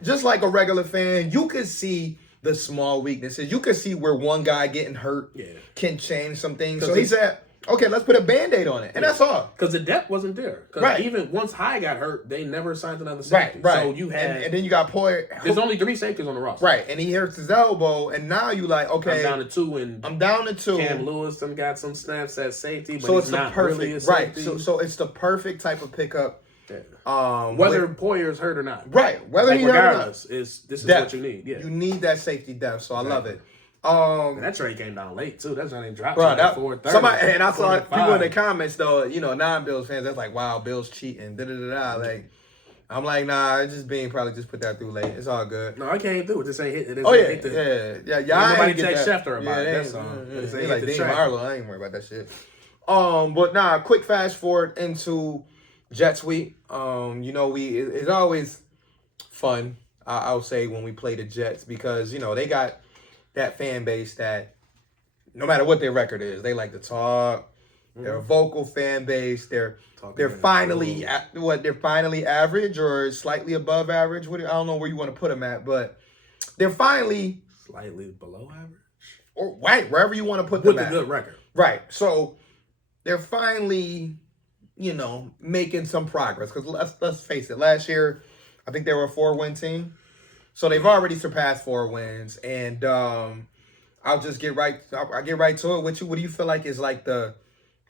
just like a regular fan, you could see the small weaknesses. You could see where one guy getting hurt can change some things. So he said, okay, let's put a Band-Aid on it. And that's all. Because the depth wasn't there. Right. Even once Hyde got hurt, they never signed another safety. Right. So you had... And then you got Poyer. There's only 3 safeties on the roster. Right. And he hurts his elbow. And now you like, okay. I'm down to 2. Cam Lewis got some snaps at safety, but so it's not really a safety. Right. So it's the perfect type of pickup. Yeah. Whether Poyer's hurt or not. Right. Whether he regardless, this is what you need. Yeah. You need that safety depth. So I love it. And that trade came down late too. That's when they dropped. Somebody, and I saw people in the comments though, non-Bills fans. That's like, wow, Bills cheating. Like, I'm like, nah, it's just Bean probably just put that through late. It's all good. No, I can't do it. This ain't hit. Yeah. Nobody text Schefter about it. That's all. It's like Dean Marlowe. I ain't worried about that shit. But nah, quick fast forward into Jets week. It's always fun. I'll say when we play the Jets because they got that fan base that no matter what their record is, they like to talk. They're a vocal fan base. They're finally they're finally average or slightly above average. I don't know where you want to put them at, but they're finally slightly below average, or right wherever you want to put them with at. a good record. Right. So they're finally, making some progress. Because let's face it, last year I think they were a 4-win team, so they've already surpassed 4 wins. And I'll just get right. I'll get right to it with you. What do you feel like is like the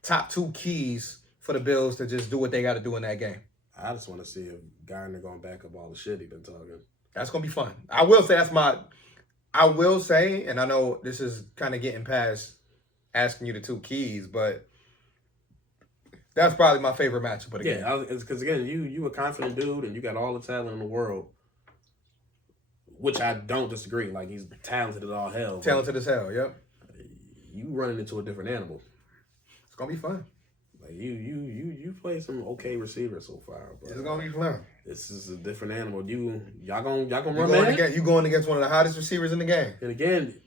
top 2 keys for the Bills to just do what they got to do in that game? I just want to see if Gardner going to back up all the shit he been talking. That's gonna be fun. I will say, and I know this is kind of getting past asking you the 2 keys, but that's probably my favorite matchup of the game. Yeah, because again, you a confident dude and you got all the talent in the world, which I don't disagree. Like, he's talented as all hell. Talented as hell, yep. You running into a different animal. It's gonna be fun. Like you play some okay receivers so far, but it's gonna be fun. This is a different animal. Y'all gonna run man. You going against one of the hottest receivers in the game. And again,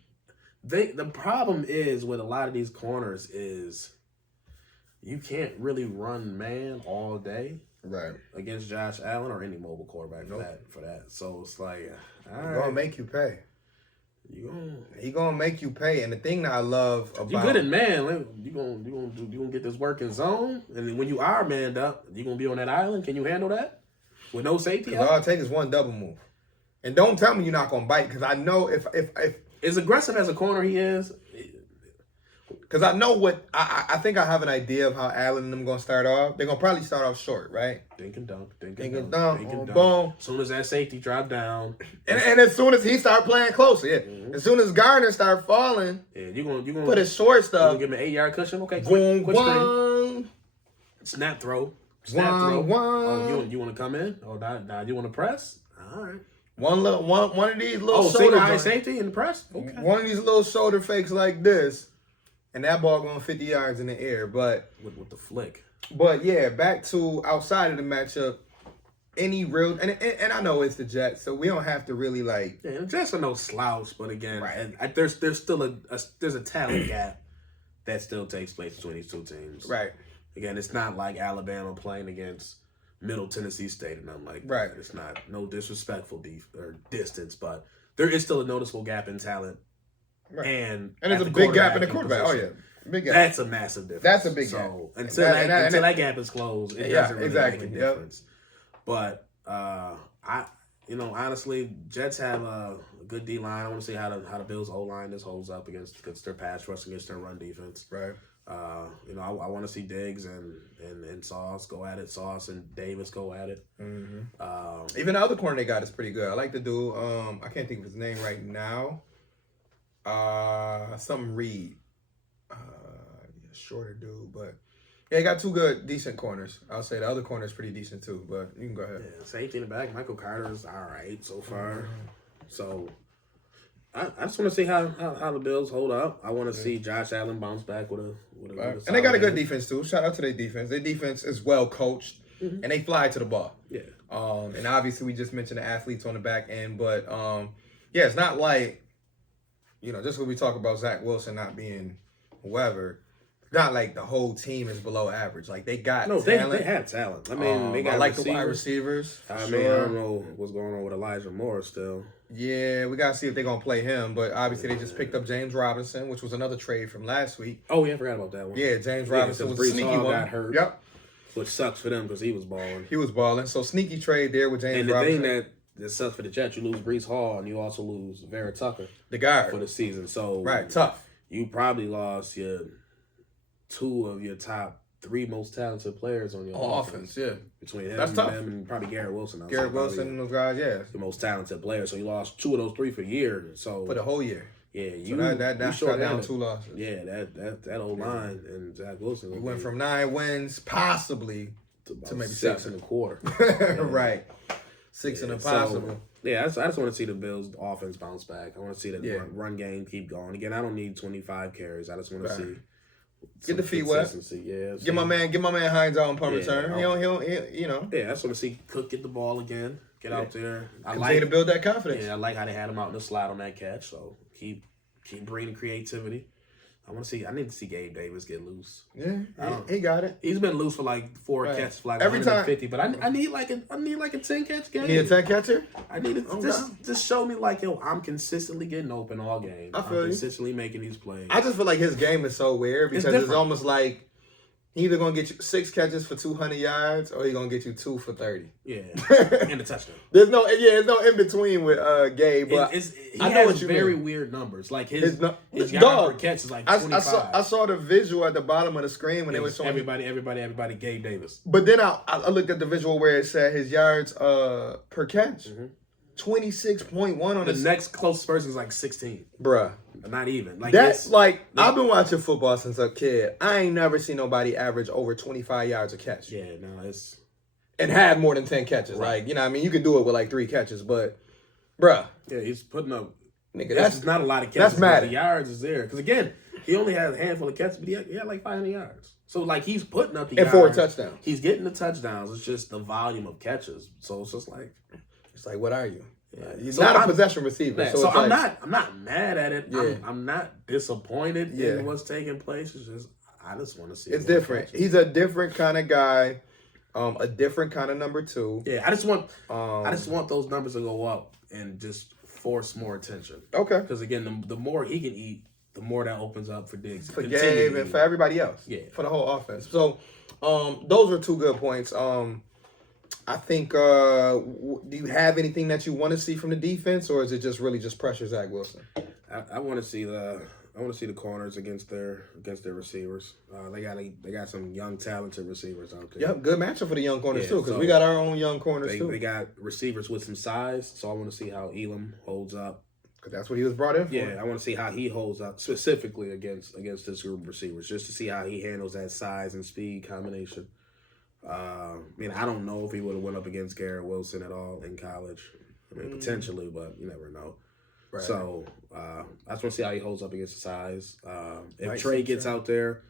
the problem is with a lot of these corners is you can't really run man all day, right, against Josh Allen or any mobile quarterback for that. So it's like, all right, gonna make you pay. He gonna make you pay. And the thing that I love about you good at man, you gonna get this work in zone, and then when you are manned up, you gonna be on that island. Can you handle that with no safety? All it takes is one double move, and don't tell me you're not gonna bite, because I know if as aggressive as a corner he is, because I know what I think I have an idea of how Allen and them gonna start off. They're gonna probably start off short, right? Dink and dunk. Boom. As soon as that safety drop down, and as soon as he start playing closer, as soon as Gardner start falling, you gonna put his short stuff. Give him an 8-yard cushion. Okay, quick screen. Snap throw. Oh, you want to come in? Oh, now you want to press? All right. One of these little shoulder high safety in the press. Okay. One of these little shoulder fakes like this, and that ball going 50 yards in the air. But with the flick. But yeah, back to outside of the matchup. Any real and I know it's the Jets, so we don't have to really like. Yeah, the Jets are no slouch, but again, right. There's still a talent gap that still takes place between these 2 teams. Right. Again, it's not like Alabama playing against Middle Tennessee State and nothing like that. Right. It's not no disrespectful distance, but there is still a noticeable gap in talent. Right. And there's a big gap in the quarterback. Position. Oh yeah, big gap. That's a massive difference. That's a big gap. Until that gap is closed, it doesn't really make a difference. But honestly, Jets have a good D line. I want to see how the Bills O line this holds up against their pass rush, against their run defense. Right. I want to see Diggs and Sauce go at it. Sauce and Davis go at it. Mm-hmm. Even the other corner they got is pretty good. I like the dude. I can't think of his name right now. Something Reed. Shorter dude, but yeah, he got 2 decent corners. I'll say the other corner is pretty decent too, but you can go ahead. Yeah, safety in the back. Michael Carter's all right so far. Mm-hmm. So I just want to see how the Bills hold up. I want to see Josh Allen bounce back with a and they got a good defense too. Shout out to their defense. Their defense is well coached, and they fly to the ball. Yeah. And obviously we just mentioned the athletes on the back end, but yeah, it's not like just when we talk about Zach Wilson not being whoever. Not like the whole team is below average. Like they got talent. They have talent. I mean, they got the wide receivers. I mean, I don't know what's going on with Elijah Moore still. Yeah, we gotta see if they're gonna play him. But obviously, they just picked up James Robinson, which was another trade from last week. Oh yeah, I forgot about that one. Yeah, James Robinson was a sneaky one. Got hurt. Yep. Which sucks for them because he was balling. So sneaky trade there with James Robinson. And the thing that sucks for the Jets, you lose Breece Hall and you also lose Vera Tucker, the guard, for the season. So tough. You probably lost 2 of your top 3 most talented players on your offense. Yeah. Between him, That's tough. and probably Garrett Wilson. Garrett Wilson and those guys, yeah. The most talented player. So you lost 2 of those 3 for a year. So for the whole year. Yeah, that shut down 2 losses. Yeah, that old line and Zach Wilson. We went from 9 wins, possibly, to maybe 6 1/4. Right. 6 and a possible. I just want to see the Bills' offense bounce back. I want to see the run game keep going. Again, I don't need 25 carries. I just want to see. Get the feet wet. Yeah. Get my man Hines out on punt return. He'll. Yeah, I just want to see Cook get the ball again. Get out there. I like to build that confidence. Yeah, I like how they had him out in the slot on that catch. So keep bringing creativity. I need to see Gabe Davis get loose. Yeah, he got it. He's been loose for like 4 catches, for like every 150. But I need like a 10-catch game. You need a 10 catcher? I need to just show me like, yo, I'm consistently getting open all game. I feel you. Consistently making these plays. I just feel like his game is so weird because it's almost like he either gonna get you 6 catches for 200 yards or he gonna get you 2 for 30. Yeah, and a touchdown. There's no in between with Gabe. But I know it's very weird numbers. Like his yard per catch is like 25. I saw the visual at the bottom of the screen when they were showing everybody, Gabe Davis. But then I looked at the visual where it said his yards per catch. 26.1 on the next closest person is like 16. Bruh. Not even. Like that's like I've been watching football since a kid. I ain't never seen nobody average over 25 yards a catch. Yeah, no, it's and have more than 10 catches. Right. Like, you know what I mean? You can do it with like 3 catches, but bruh. Yeah, he's putting up that's not a lot of catches. That's mad. The yards is there. Because again, he only has a handful of catches, but he had like 500 yards. So like he's putting up the yards. And 4 touchdowns. He's getting the touchdowns. It's just the volume of catches. So it's just like what are you? Yeah. He's not a possession receiver. Yeah, so I'm not mad at it. Yeah. I'm not disappointed in what's taking place. It's just I just want to see. It's different. Catches. He's a different kind of guy. A different kind of number 2. Yeah, I just want those numbers to go up and just force more attention. Okay. Because again, the more he can eat, the more that opens up for Diggs. For Gabe and for everybody else. Yeah. For the whole offense. So, those are 2 good points. I think, do you have anything that you want to see from the defense, or is it just really just pressure Zach Wilson? I want to see the corners against their receivers. They got some young talented receivers out there. Yep, good matchup for the young corners too, because we got our own young corners too. They got receivers with some size, so I want to see how Elam holds up. Because that's what he was brought in for. Yeah, I want to see how he holds up specifically against this group of receivers, just to see how he handles that size and speed combination. I don't know if he would have went up against Garrett Wilson at all in college. Potentially, but you never know. Right. So I just want to see how he holds up against the size. If Trey gets out there,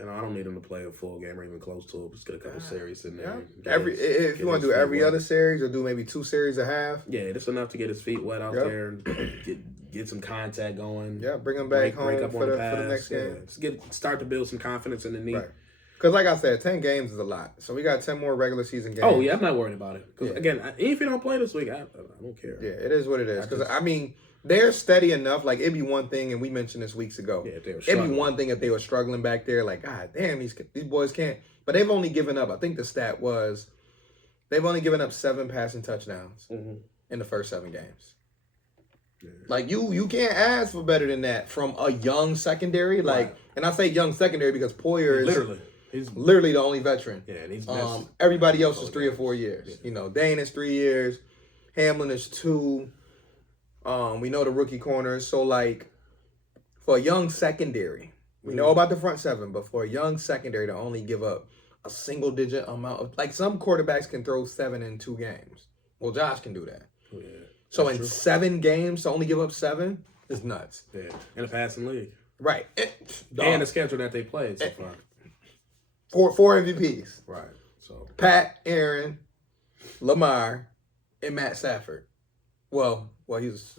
I don't need him to play a full game or even close to it. Just get a couple series in there. If you want to do every other series or do maybe 2 series a half. Yeah, just enough to get his feet wet out there and get some contact going. Yeah, bring him back home for the next game. Just start to build some confidence in the knee. Right. Because, like I said, 10 games is a lot. So we got 10 more regular season games. Oh, yeah, I'm not worried about it. Because, again, if you don't play this week, I don't care. Yeah, it is what it is. Because, they're steady enough. Like, it'd be one thing, and we mentioned this weeks ago. Yeah, it'd be one thing if they were struggling back there. Like, God damn, these boys can't. But they've only given up, I think the stat was, they've only given up 7 passing touchdowns in the first 7 games. Yeah. Like, you can't ask for better than that from a young secondary. Like, and I say young secondary because Poyer is... He's literally the only veteran. Yeah, and he's everybody else is 3 or 4 years. Yeah. Dane is 3 years. Hamlin is 2. We know the rookie corners. So, like, for a young secondary, we know about the front 7, but for a young secondary to only give up a single-digit amount of... Like, some quarterbacks can throw 7 in 2 games. Well, Josh can do that. Yeah, so, in 7 games, to only give up 7 is nuts. Yeah, in a passing league. Right. And the schedule that they played so far. 4 MVPs. Right. So Pat, Aaron, Lamar, and Matt Stafford. Well, he was.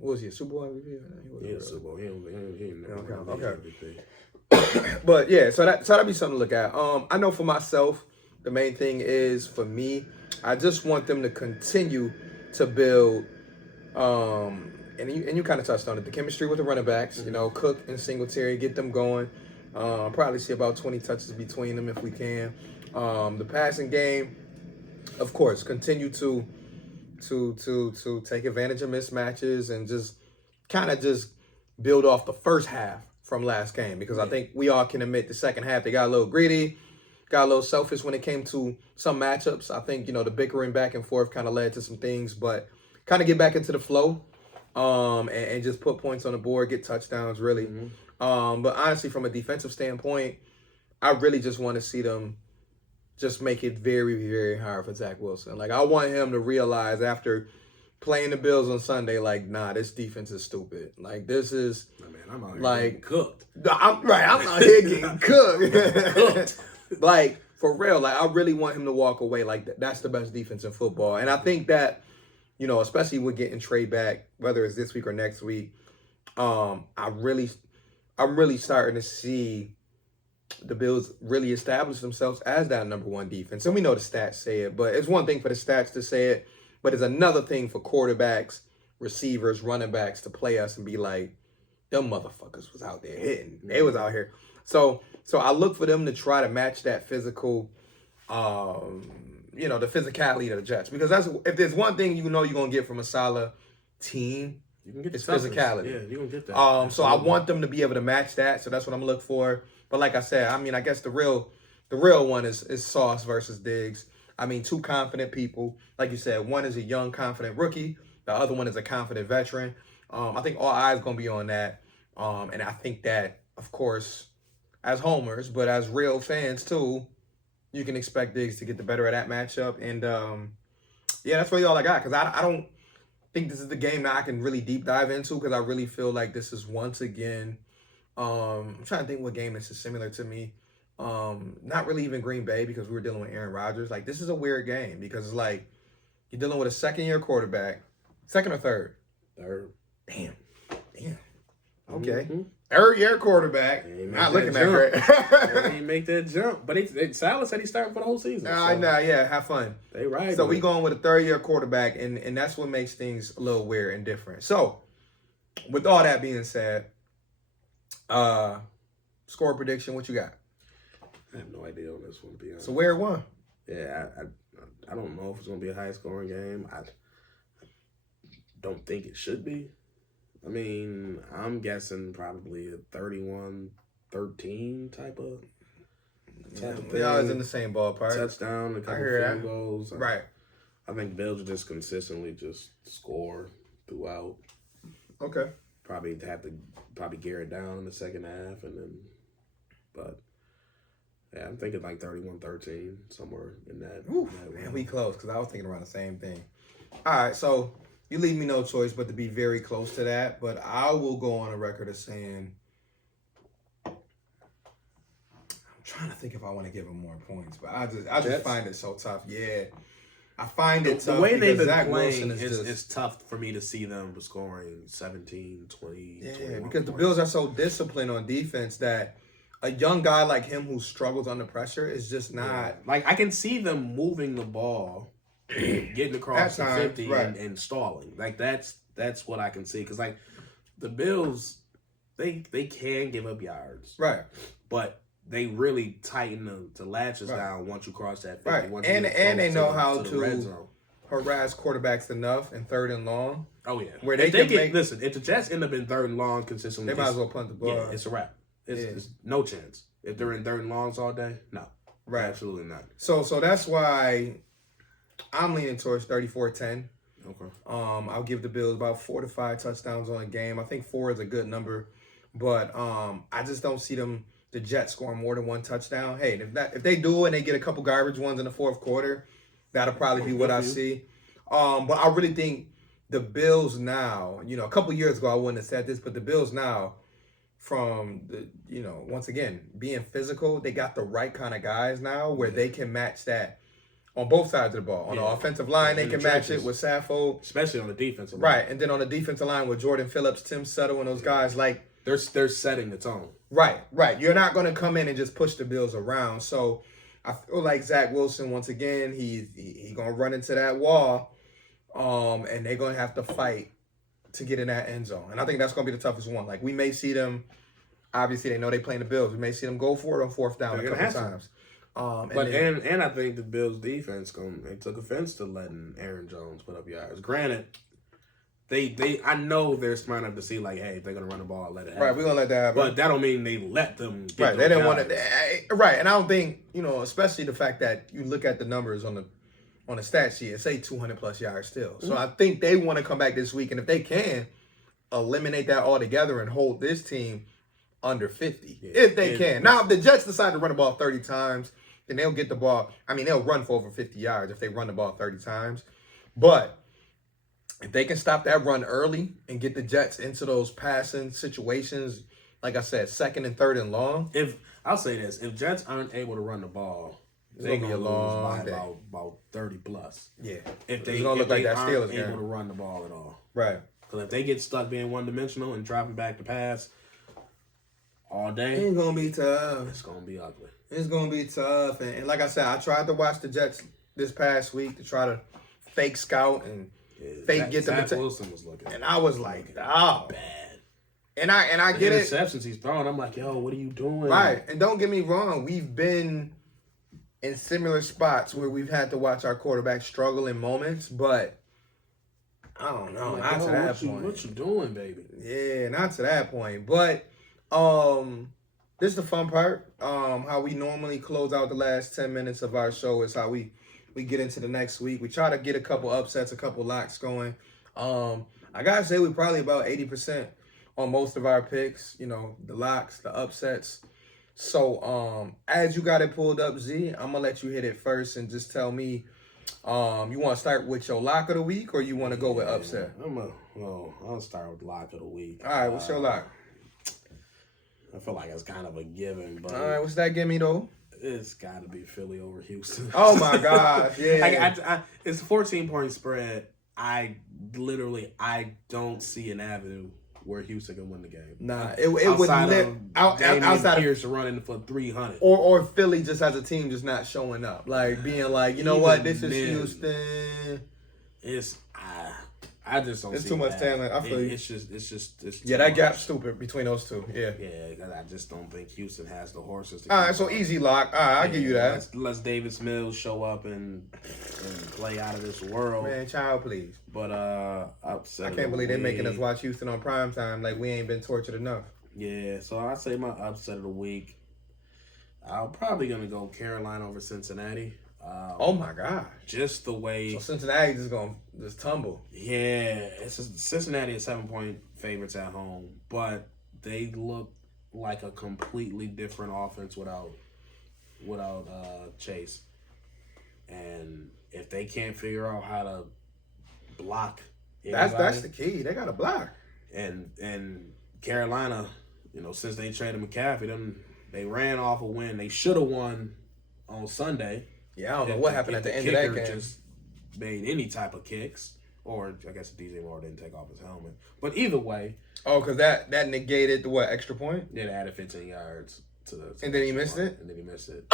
Was he a Super Bowl MVP? He was a Super Bowl. He never MVP. But yeah, so that'd be something to look at. I know for myself, the main thing is for me, I just want them to continue to build. And you kind of touched on it, the chemistry with the running backs. Cook and Singletary, get them going. Probably see about 20 touches between them if we can. The passing game, of course, continue to take advantage of mismatches and just kind of just build off the first half from last game, because I think we all can admit the second half they got a little greedy, got a little selfish when it came to some matchups. I think the bickering back and forth kind of led to some things, but kind of get back into the flow and just put points on the board, get touchdowns really. But honestly, from a defensive standpoint, I really just want to see them just make it very, very hard for Zach Wilson. Like, I want him to realize after playing the Bills on Sunday, like, nah, this defense is stupid. Like, this is... I'm out here getting cooked. I'm out here getting cooked. Like, for real, like, I really want him to walk away like that's the best defense in football. And I think that, especially with getting Trey back, whether it's this week or next week, I I'm really starting to see the Bills really establish themselves as that number one defense. And we know the stats say it, but it's one thing for the stats to say it, but it's another thing for quarterbacks, receivers, running backs to play us and be like, them motherfuckers was out there hitting. They was out here. So I look for them to try to match that physical, the physicality of the Jets. Because if there's one thing you're going to get from a solid team, you can get it's physicality. Yeah, you're going to get that. So I want them to be able to match that. So that's what I'm looking for. But like I said, I guess the real one is Sauce versus Diggs. Two confident people. Like you said, one is a young, confident rookie. The other one is a confident veteran. I think all eyes going to be on that. And I think that, of course, as homers, but as real fans too, you can expect Diggs to get the better of that matchup. And, that's really all I got. Because I don't think this is the game that I can really deep dive into because I really feel like this is once again, I'm trying to think what game this is similar to me. Not really even Green Bay because we were dealing with Aaron Rodgers. Like, this is a weird game because it's like you're dealing with a second-year quarterback. Second or third? Third. Damn. Okay. Mm-hmm. Third-year quarterback. Not looking that great. They didn't make that jump. But Saleh said he's starting for the whole season. Have fun. They right. So we going with a third-year quarterback, and that's what makes things a little weird and different. So, with all that being said, score prediction, what you got? I have no idea on this one, to be honest. So where it won? Yeah, I don't know if it's going to be a high-scoring game. I don't think it should be. I'm guessing probably a 31-13 type of They always in the same ballpark. Touchdown, a couple field goals. Right. I think Bills just consistently just score throughout. Okay. Probably have to gear it down in the second half, but yeah, I'm thinking like 31-13, somewhere in that. Ooh, man, we close because I was thinking around the same thing. All right, so you leave me no choice but to be very close to that, but I will go on a record of saying, I'm trying to think if I want to give them more points, but I just find it so tough. Yeah. I find it tough. The way they've been Zach playing Wilson is tough for me to see them scoring 17, 20, Yeah, 21 because the points. Bills are so disciplined on defense that a young guy like him who struggles under pressure is just not. Yeah. Like, I can see them moving the ball, getting across the 50 and stalling. Like, that's what I can see. Because, like, the Bills, they can give up yards. Right. But they really tighten the latches down once you cross that 50. Right. And they know how to harass quarterbacks enough in third and long. Oh, yeah. Where they can make... Listen, if the Jets end up in third and long consistently, they might as well punt the ball. Yeah, it's a wrap. It's no chance. If they're in third and longs all day, no. Right. Absolutely not. So that's why I'm leaning towards 34-10. Okay. I'll give the Bills about 4 to 5 touchdowns on a game. I think 4 is a good number, but I just don't see the Jets scoring more than 1 touchdown. Hey, if they do and they get a couple garbage ones in the fourth quarter, that'll probably be what I see. But I really think the Bills now, a couple years ago I wouldn't have said this, but the Bills now, from the once again being physical, they got the right kind of guys now where they can match that on both sides of the ball. On the offensive line, they can match it with Saffold, especially on the defensive line. Right, and then on the defensive line with Jordan Phillips, Tim Settle, and those guys, like they're setting the tone. Right. You're not going to come in and just push the Bills around. So I feel like Zach Wilson, once again, he's going to run into that wall, and they're going to have to fight to get in that end zone. And I think that's going to be the toughest one. Like, we may see them, obviously they know they playing the Bills. We may see them go for it on fourth down a couple times. And I think the Bills defense they took offense to letting Aaron Jones put up yards. Granted, I know they're smart enough to see, like, hey, if they're gonna run the ball, let it happen. Right, we're gonna let that happen. But that don't mean they let them get right, they didn't want to. Right, and I don't think, especially the fact that you look at the numbers on the stat sheet, it say 200 plus yards still. So I think they want to come back this week, and if they can, eliminate that altogether and hold this team under 50, if they can. Now, if the Jets decide to run the ball 30 times, then they'll get the ball. They'll run for over 50 yards if they run the ball 30 times. But if they can stop that run early and get the Jets into those passing situations, like I said, second and third and long. I'll say this, if Jets aren't able to run the ball, they're going to lose by about 30 plus. Yeah. If they aren't able to run the ball at all. Right. Because if they get stuck being one-dimensional and dropping back to pass, all day. It's gonna be tough. It's gonna be ugly. It's gonna be tough, and like I said, I tried to watch the Jets this past week to try to fake scout and fake get them. Zach Wilson was looking, and I was like, oh, bad. And I get it. Interceptions he's throwing, I'm like, yo, what are you doing? Right, and don't get me wrong, we've been in similar spots where we've had to watch our quarterback struggle in moments, but I don't know, like, not to that point. What you doing, baby? Yeah, not to that point. But this is the fun part. How we normally close out the last 10 minutes of our show is how we get into the next week. We try to get a couple upsets, a couple locks going. I gotta say we're probably about 80% on most of our picks, you know, the locks, the upsets. So as you got it pulled up, Z, I'm gonna let you hit it first and just tell me, you want to start with your lock of the week or you want to go with upset? I'll start with lock of the week. All right, what's your lock? I feel like it's kind of a given, but all right, what's that gimme though? It's got to be Philly over Houston. Oh my gosh, yeah. It's a 14-point spread. I don't see an avenue where Houston can win the game. Nah, it would outside Pierce running for 300, or Philly just as a team just not showing up, like being like, you know what, this is Houston. I just don't. It's too much talent. I feel it's just that gap's stupid between those two. Yeah, I just don't think Houston has the horses. All right, so easy lock. All right, I'll give you that. Let's Davis Mills show up and play out of this world. Man, child, please. But upset. I can't believe they're making us watch Houston on primetime like we ain't been tortured enough. Yeah, so I'd say my upset of the week. I'm probably gonna go Carolina over Cincinnati. Oh my God! Just the way. So Cincinnati just gonna tumble. Yeah, Cincinnati is 7-point favorites at home, but they look like a completely different offense without Chase. And if they can't figure out how to block, that's the key. They got to block. And Carolina, you know, since they traded McCaffrey, they ran off a win. They should have won on Sunday. Yeah, I don't know what happened at the end of that game. Just made any type of kicks, or I guess DJ Moore didn't take off his helmet. But either way, because that negated the extra point. Yeah, they added 15 yards to and then he missed it. And then he missed it.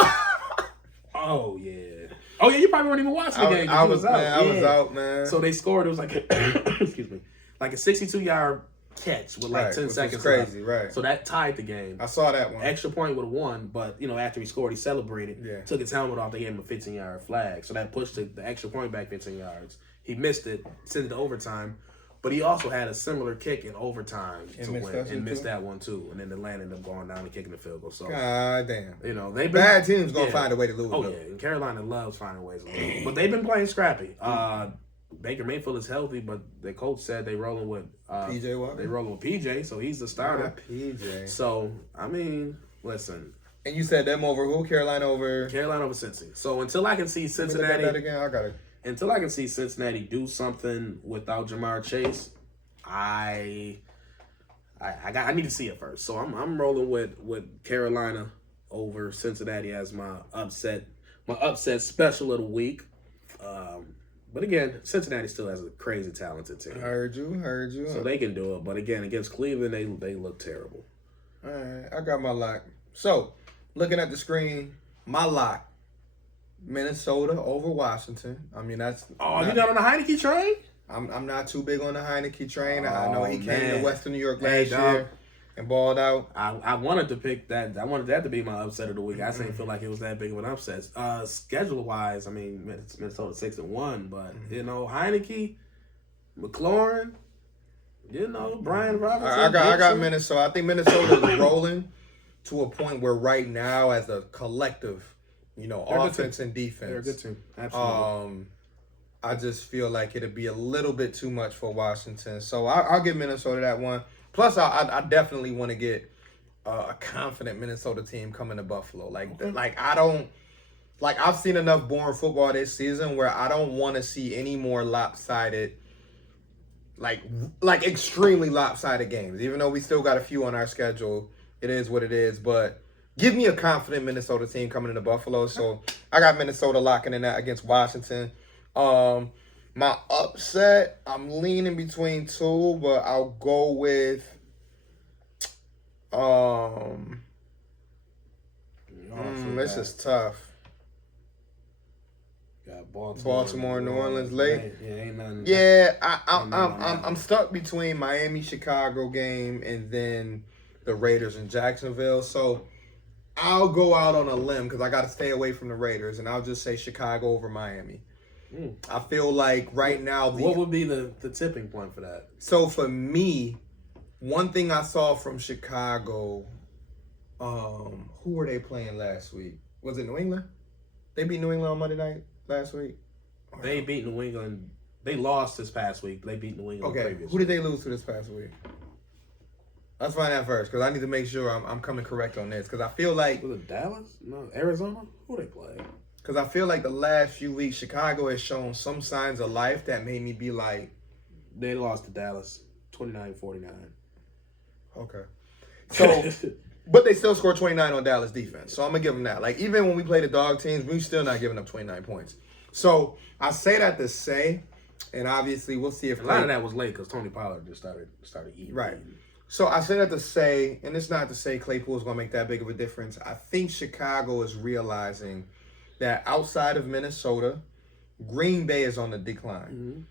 Oh yeah. You probably weren't even watching the game. I was out, man. So they scored. It was like excuse me, like a 62-yard catch with like 10 seconds crazy, left. Right. So that tied the game. I saw that one. Extra point would have won, but you know, after he scored, he celebrated. Yeah. Took his helmet off. They gave him a 15-yard flag. So that pushed the extra point back 15 yards. He missed it, sent it to overtime. But he also had a similar kick in overtime to win, and missed that one too. And then the land ended up going down and kicking the field goal. So God damn, you know they've been, bad teams gonna find a way to lose. Oh yeah, and Carolina loves finding ways to lose. But they've been playing scrappy. Baker Mayfield is healthy, but the coach said they rolling with PJ Walker. They rolling with PJ, so he's the starter. PJ. So I mean, listen. And you said them over who? Carolina over Cincy. So until I can see Cincinnati that again, I got it. Until I can see Cincinnati do something without Jamar Chase, I need to see it first. So I'm rolling with Carolina over Cincinnati as my upset special of the week. But again, Cincinnati still has a crazy talented team. Heard you. So they can do it. But again, against Cleveland, they look terrible. All right, I got my lock. So, looking at the screen, my lock, Minnesota over Washington. I mean, that's... Oh, you got on the Heineke train? I'm not too big on the Heineke train. I know he came to Western New York last year and balled out. I wanted to pick that. I wanted that to be my upset of the week. I didn't feel like it was that big of an upset. Schedule-wise, I mean, Minnesota 6-1, but, you know, Heineke, McLaurin, you know, Brian Robinson. I got Minnesota. I think Minnesota is rolling to a point where right now, as a collective, you know, offense and defense. They're a good team. Absolutely. I just feel like it'd be a little bit too much for Washington. So I'll give Minnesota that one. Plus, I definitely want to get a confident Minnesota team coming to Buffalo. I've seen enough boring football this season where I don't want to see any more lopsided, like extremely lopsided games. Even though we still got a few on our schedule, it is what it is. But give me a confident Minnesota team coming into Buffalo. So I got Minnesota locking in that against Washington. My upset, I'm leaning between two, but I'll go with This is tough. Got Baltimore, New Orleans late. Ain't nothing. Yeah, I'm stuck between Miami, Chicago game and then the Raiders in Jacksonville. So I'll go out on a limb because I got to stay away from the Raiders, and I'll just say Chicago over Miami. I feel like right now what would be the tipping point for that? So for me, one thing I saw from Chicago, who were they playing last week? Was it New England? They beat New England on Monday night last week? They beat New England. They lost this past week. They beat New England. Okay, who did they lose to this past week? Let's find out first because I need to make sure I'm coming correct on this because I feel like... Was it Dallas? No, Arizona? Who they play? Because I feel like the last few weeks, Chicago has shown some signs of life that made me be like... They lost to Dallas, 29-49. Okay. So, but they still scored 29 on Dallas defense. So I'm going to give them that. Like, even when we play the dog teams, we're still not giving up 29 points. So I say that to say, and obviously we'll see if... A lot of that was late because Tony Pollard just started eating. Right. So I say that to say, and it's not to say Claypool's going to make that big of a difference. I think Chicago is realizing that outside of Minnesota, Green Bay is on the decline.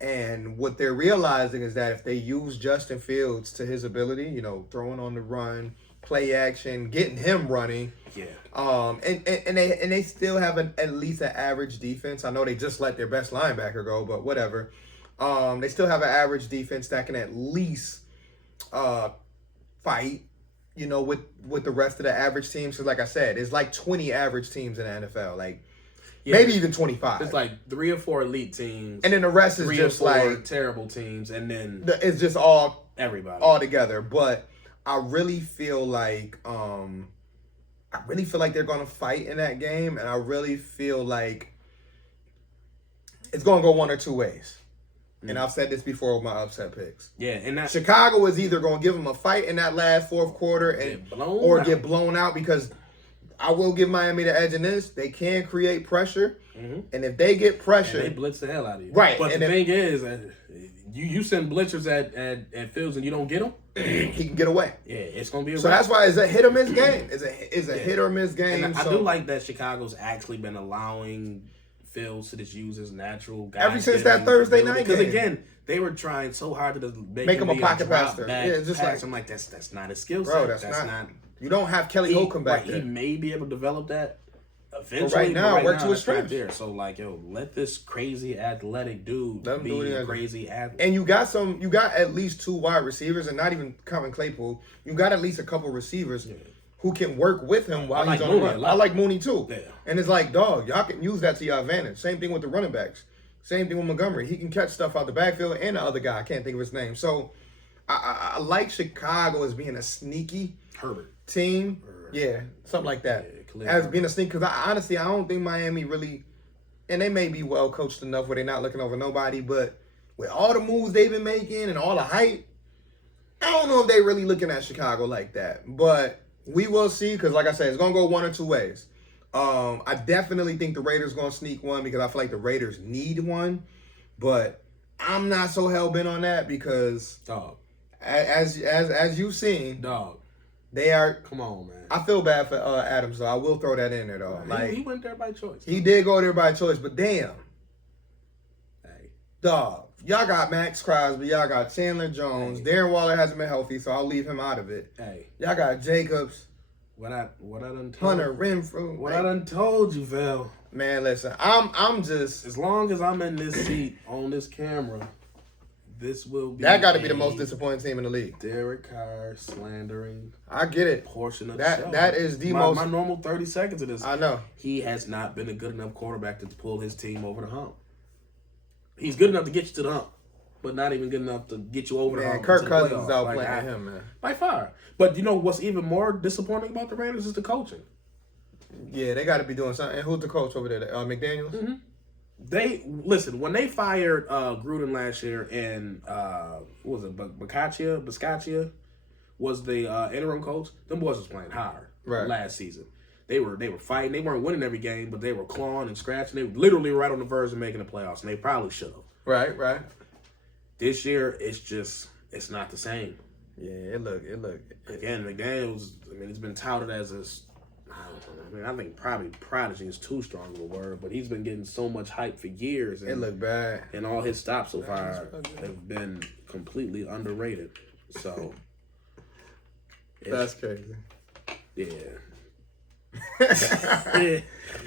And what they're realizing is that if they use Justin Fields to his ability, throwing on the run, play action, getting him running. Yeah. And they still have at least an average defense. I know they just let their best linebacker go, but whatever. They still have an average defense that can at least fight, with the rest of the average teams. So like I said, it's like 20 average teams in the NFL. Like, maybe even 25. It's like 3 or 4 elite teams. And then the rest is just like terrible teams. And then it's just all everybody all together. But I really feel like they're gonna fight in that game, and I really feel like it's gonna go one or two ways. And I've said this before with my upset picks. Yeah, and that Chicago is either gonna give them a fight in that last fourth quarter and get blown out because I will give Miami the edge in this. They can create pressure, and if they get pressure, they blitz the hell out of you. Right, but and the thing is, you send blitzers at Fields and you don't get them, he can get away. Yeah, it's gonna be. So that's why it's a hit or miss game. It's a hit or miss game. And I do like that Chicago's actually been allowing Fields to just use his natural guy ever since that Thursday night game. Because again, they were trying so hard to make him a pocket passer. Yeah, just like I'm like that's not a skill set. Bro, that's not. You don't have Kelly Holcomb back there. He may be able to develop that eventually. But right now, work to his strength. There, so like, let this crazy athletic dude be a crazy athlete. And you got at least 2 wide receivers, and not even counting Claypool. You got at least a couple receivers who can work with him while he's on the run. I like Mooney too. Yeah. And it's like, dog, y'all can use that to your advantage. Same thing with the running backs. Same thing with Montgomery. He can catch stuff out the backfield, and the other guy, I can't think of his name. So I like Chicago as being a sneaky team. Yeah, something like that. Yeah, as being a sneak, because honestly, I don't think Miami really, and they may be well coached enough where they're not looking over nobody, but with all the moves they've been making and all the hype, I don't know if they're really looking at Chicago like that. But we will see, because like I said, it's going to go one or two ways. I definitely think the Raiders going to sneak one because I feel like the Raiders need one, but I'm not so hell-bent on that because as you've seen, they are. Come on, man. I feel bad for Adams, though. I will throw that in there, though. He went there by choice. He did go there by choice, but damn. Hey. Dog. Y'all got Max Crosby. Y'all got Chandler Jones. Hey. Darren Waller hasn't been healthy, so I'll leave him out of it. Hey. Y'all got Jacobs. What I done told Hunter Renfrew. What I done told you, Val. Man, listen. I'm just. As long as I'm in this seat on this camera, this will be. That got to be the most disappointing team in the league. Derek Carr slandering. I get it. Portion of that the show. That is the most. My normal 30 seconds of this. I know. He has not been a good enough quarterback to pull his team over the hump. He's good enough to get you to the hump, but not even good enough to get you over the hump. Kirk Cousins is out playing him, man. By far. But you know what's even more disappointing about the Raiders is the coaching. Yeah, they got to be doing something. And who's the coach over there? McDaniels? Mm-hmm. When they fired Gruden last year and what was it, Biscaccia was the interim coach. Them boys was playing hard last season. They were fighting. They weren't winning every game, but they were clawing and scratching. They were literally right on the verge of making the playoffs, and they probably should have. Right. This year, it's not the same. Yeah, it look. Again, McDaniels, I mean, he's been touted as this, I think probably prodigy is too strong of a word, but he's been getting so much hype for years. And, it look bad. And all his stops so far have been completely underrated. So. That's crazy. Yeah.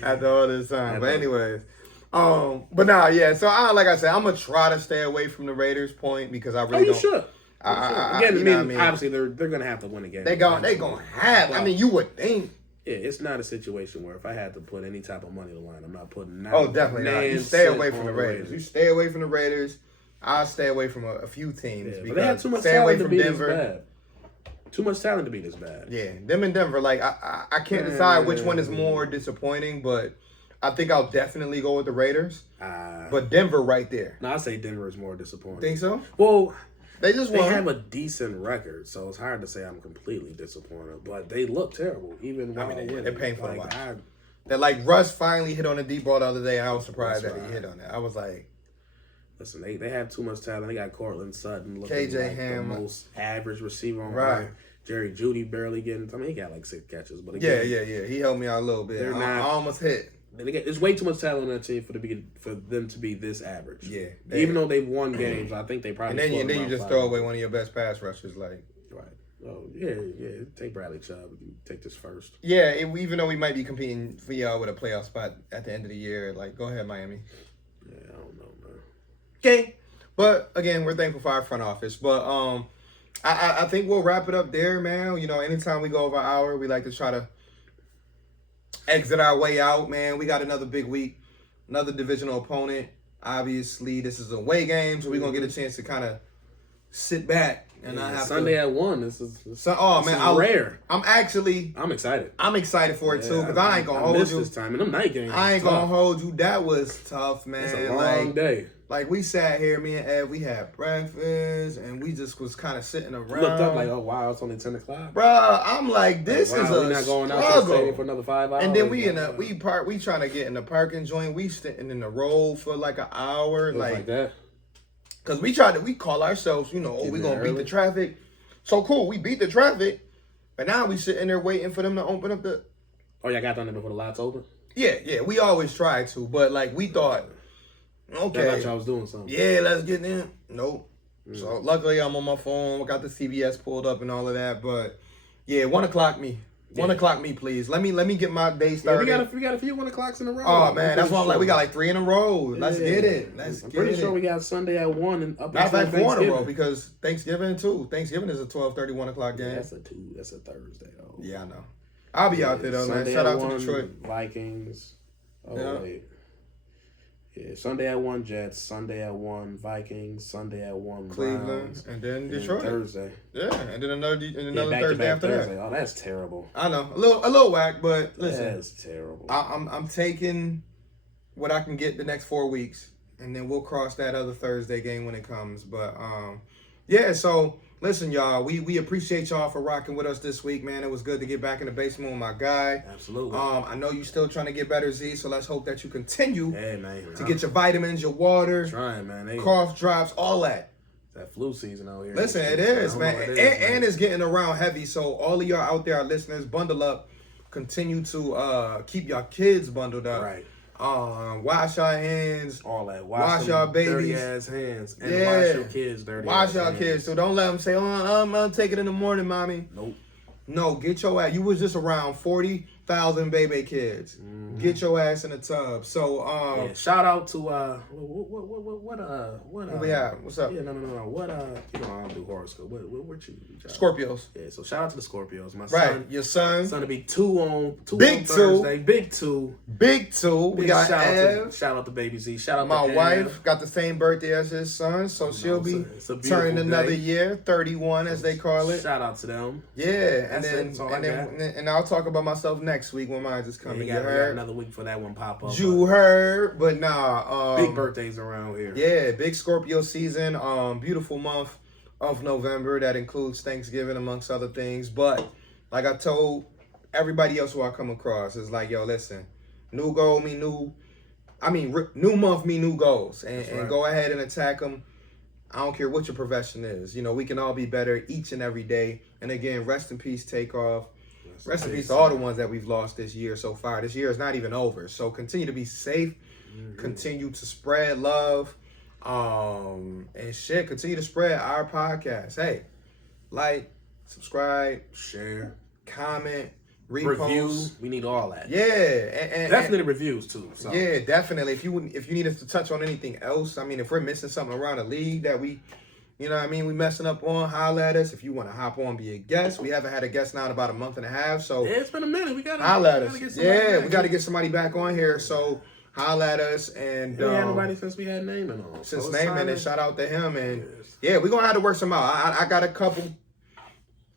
After all this time. But anyways. But nah, yeah. So like I said, I'm gonna try to stay away from the Raiders point because I really don't. Should. Again, I mean, obviously they're gonna have to win a game. They gonna have. I mean, you would think. Yeah, it's not a situation where if I had to put any type of money on the line, I'm not putting. Oh, definitely not. You stay away from the Raiders. You stay away from the Raiders. I'll stay away from a few teams because they have too much stay away talent from to be Denver. This bad. Too much talent to be this bad. Yeah, them in Denver. Like I can't decide which one is more disappointing, but I think I'll definitely go with the Raiders. But Denver right there. No, I say Denver is more disappointing. Think so? Well, they have a decent record, so it's hard to say I'm completely disappointed. But they look terrible, even while they're painful to watch. That like Russ finally hit on a deep ball the other day. I was surprised that he hit on it. I was like, listen, they have too much talent. They got Cortland Sutton looking KJ like Ham, the most average receiver on right. Jerry Jeudy barely getting. I mean, he got like 6 catches, but again, yeah. He helped me out a little bit. I almost hit. There's way too much talent on that team for them to be this average. Yeah, even though they've won games, I think they probably. And then you just throw away one of your best pass rushers, like. Right. Oh yeah. Take Bradley Chubb. Take this first. Yeah, even though we might be competing for y'all with a playoff spot at the end of the year, like go ahead, Miami. Yeah, I don't know, man. Okay, but again, we're thankful for our front office. But I think we'll wrap it up there, man. You know, anytime we go over an hour, we like to try to exit our way out, man. We got another big week, another divisional opponent. Obviously, this is a away game, so we're gonna get a chance to kind of sit back and not have Sunday at 1. This is rare. I'm excited. I'm excited for it too, because I ain't gonna hold you this time. And them night games. I ain't gonna hold you. That was tough, man. It's a long day. Like we sat here, me and Ed, we had breakfast, and we just was kind of sitting around. Looked up like, oh wow, it's only 10 o'clock. Bruh, I'm like, this is we're not going out to the stadium for another 5 hours. And then we trying to get in the parking joint. We sitting in the road for like an hour, like that. Cause we call ourselves, we gonna beat the traffic. So cool, we beat the traffic, but now we sitting there waiting for them to open up the. Oh, y'all got done there before the lights open? Yeah, we always try to, but like we thought. Okay. I thought y'all was doing something. Yeah, let's get in. Nope. So luckily I'm on my phone. I got the CBS pulled up and all of that. But yeah, 1 o'clock me. 1 o'clock me, please. Let me get my day started. Yeah, we got a few 1 o'clocks in a row. Oh man, that's why I'm like, we got like 3 in a row. Let's get it. I'm pretty sure we got Sunday at 1 and up until Thanksgiving. 4 in a row because Thanksgiving too. Thanksgiving is a 12:30, 1 o'clock game. That's a Thursday though. Yeah, I know. I'll be out there though, man. Shout out to Detroit. Vikings. Wait. Yeah, Sunday at 1 Jets, Sunday at 1 Vikings, Sunday at 1 Cleveland, Browns, and then Detroit. Thursday. Yeah, and then another Thursday after Thursday. that. Oh, that's terrible. I know, a little whack, but listen, that's terrible. I'm taking what I can get the next 4 weeks, and then we'll cross that other Thursday game when it comes. But yeah. So listen, y'all, we appreciate y'all for rocking with us this week, man. It was good to get back in the basement with my guy. Absolutely. I know you still trying to get better, Z. So let's hope that you continue to get your vitamins, your water, trying, man. cough drops, all that. That flu season out here. Listen, it is, man. And it's getting around heavy. So all of y'all out there, our listeners, bundle up. Continue to keep your kids bundled up. Right. Wash your hands. All that. Wash your babies. Dirty ass hands. And wash your kids dirty. Wash your kids. So don't let them say, I'm going to take it in the morning, mommy. Nope. No, get your ass. You was just around 40,000 baby kids. Mm-hmm. Get your ass in the tub. So shout out to what we have? What's up? Yeah, no. What I don't do horoscope. What you Scorpios. Yeah, so shout out to the Scorpios. My son, your son to be two on Thursday. Big two. We got shout out to Baby Z. Shout out my to wife. Got the same birthday as his son, so she'll be turning another year, 31 as they call it. Shout out to them. Yeah, and I'll talk about myself next week when mine is coming. You heard? Another week for that one pop up. You heard, but nah. Big birthdays around here. Yeah, big Scorpio season. Beautiful month of November that includes Thanksgiving amongst other things. But like I told everybody else who I come across, is like, yo, listen, new goal mean new month mean new goals, and go ahead and attack them I don't care what your profession is. You know, we can all be better each and every day. And again, rest in peace, Takeoff. Rest in peace to all the ones that we've lost this year so far. This year is not even over. So continue to be safe. Continue to spread love. And shit, continue to spread our podcast. Hey, like, subscribe, share, comment, repost. Review. We need all that. Yeah. And definitely the reviews too. So. Yeah, definitely. If you need us to touch on anything else, I mean, if we're missing something around the league that we, you know what I mean, we messing up on, holla at us. If you want to hop on, be a guest. We haven't had a guest now in about a month and a half. So yeah, it's been a minute. We got to holla at us. Yeah, we got to get somebody back on here. So holla at us. And we had nobody since we had Naaman on. Since Naaman, and shout out to him. And yeah, we're going to have to work some out. I got a couple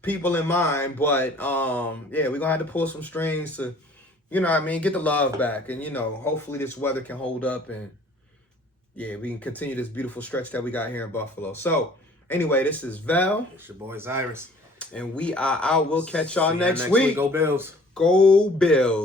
people in mind, but yeah, we're going to have to pull some strings to, you know what I mean, get the love back. And, you know, hopefully this weather can hold up and yeah, we can continue this beautiful stretch that we got here in Buffalo. So, anyway, this is Val. It's your boy Cyrus. And we are out. We'll catch y'all next week. Go Bills. Go Bills.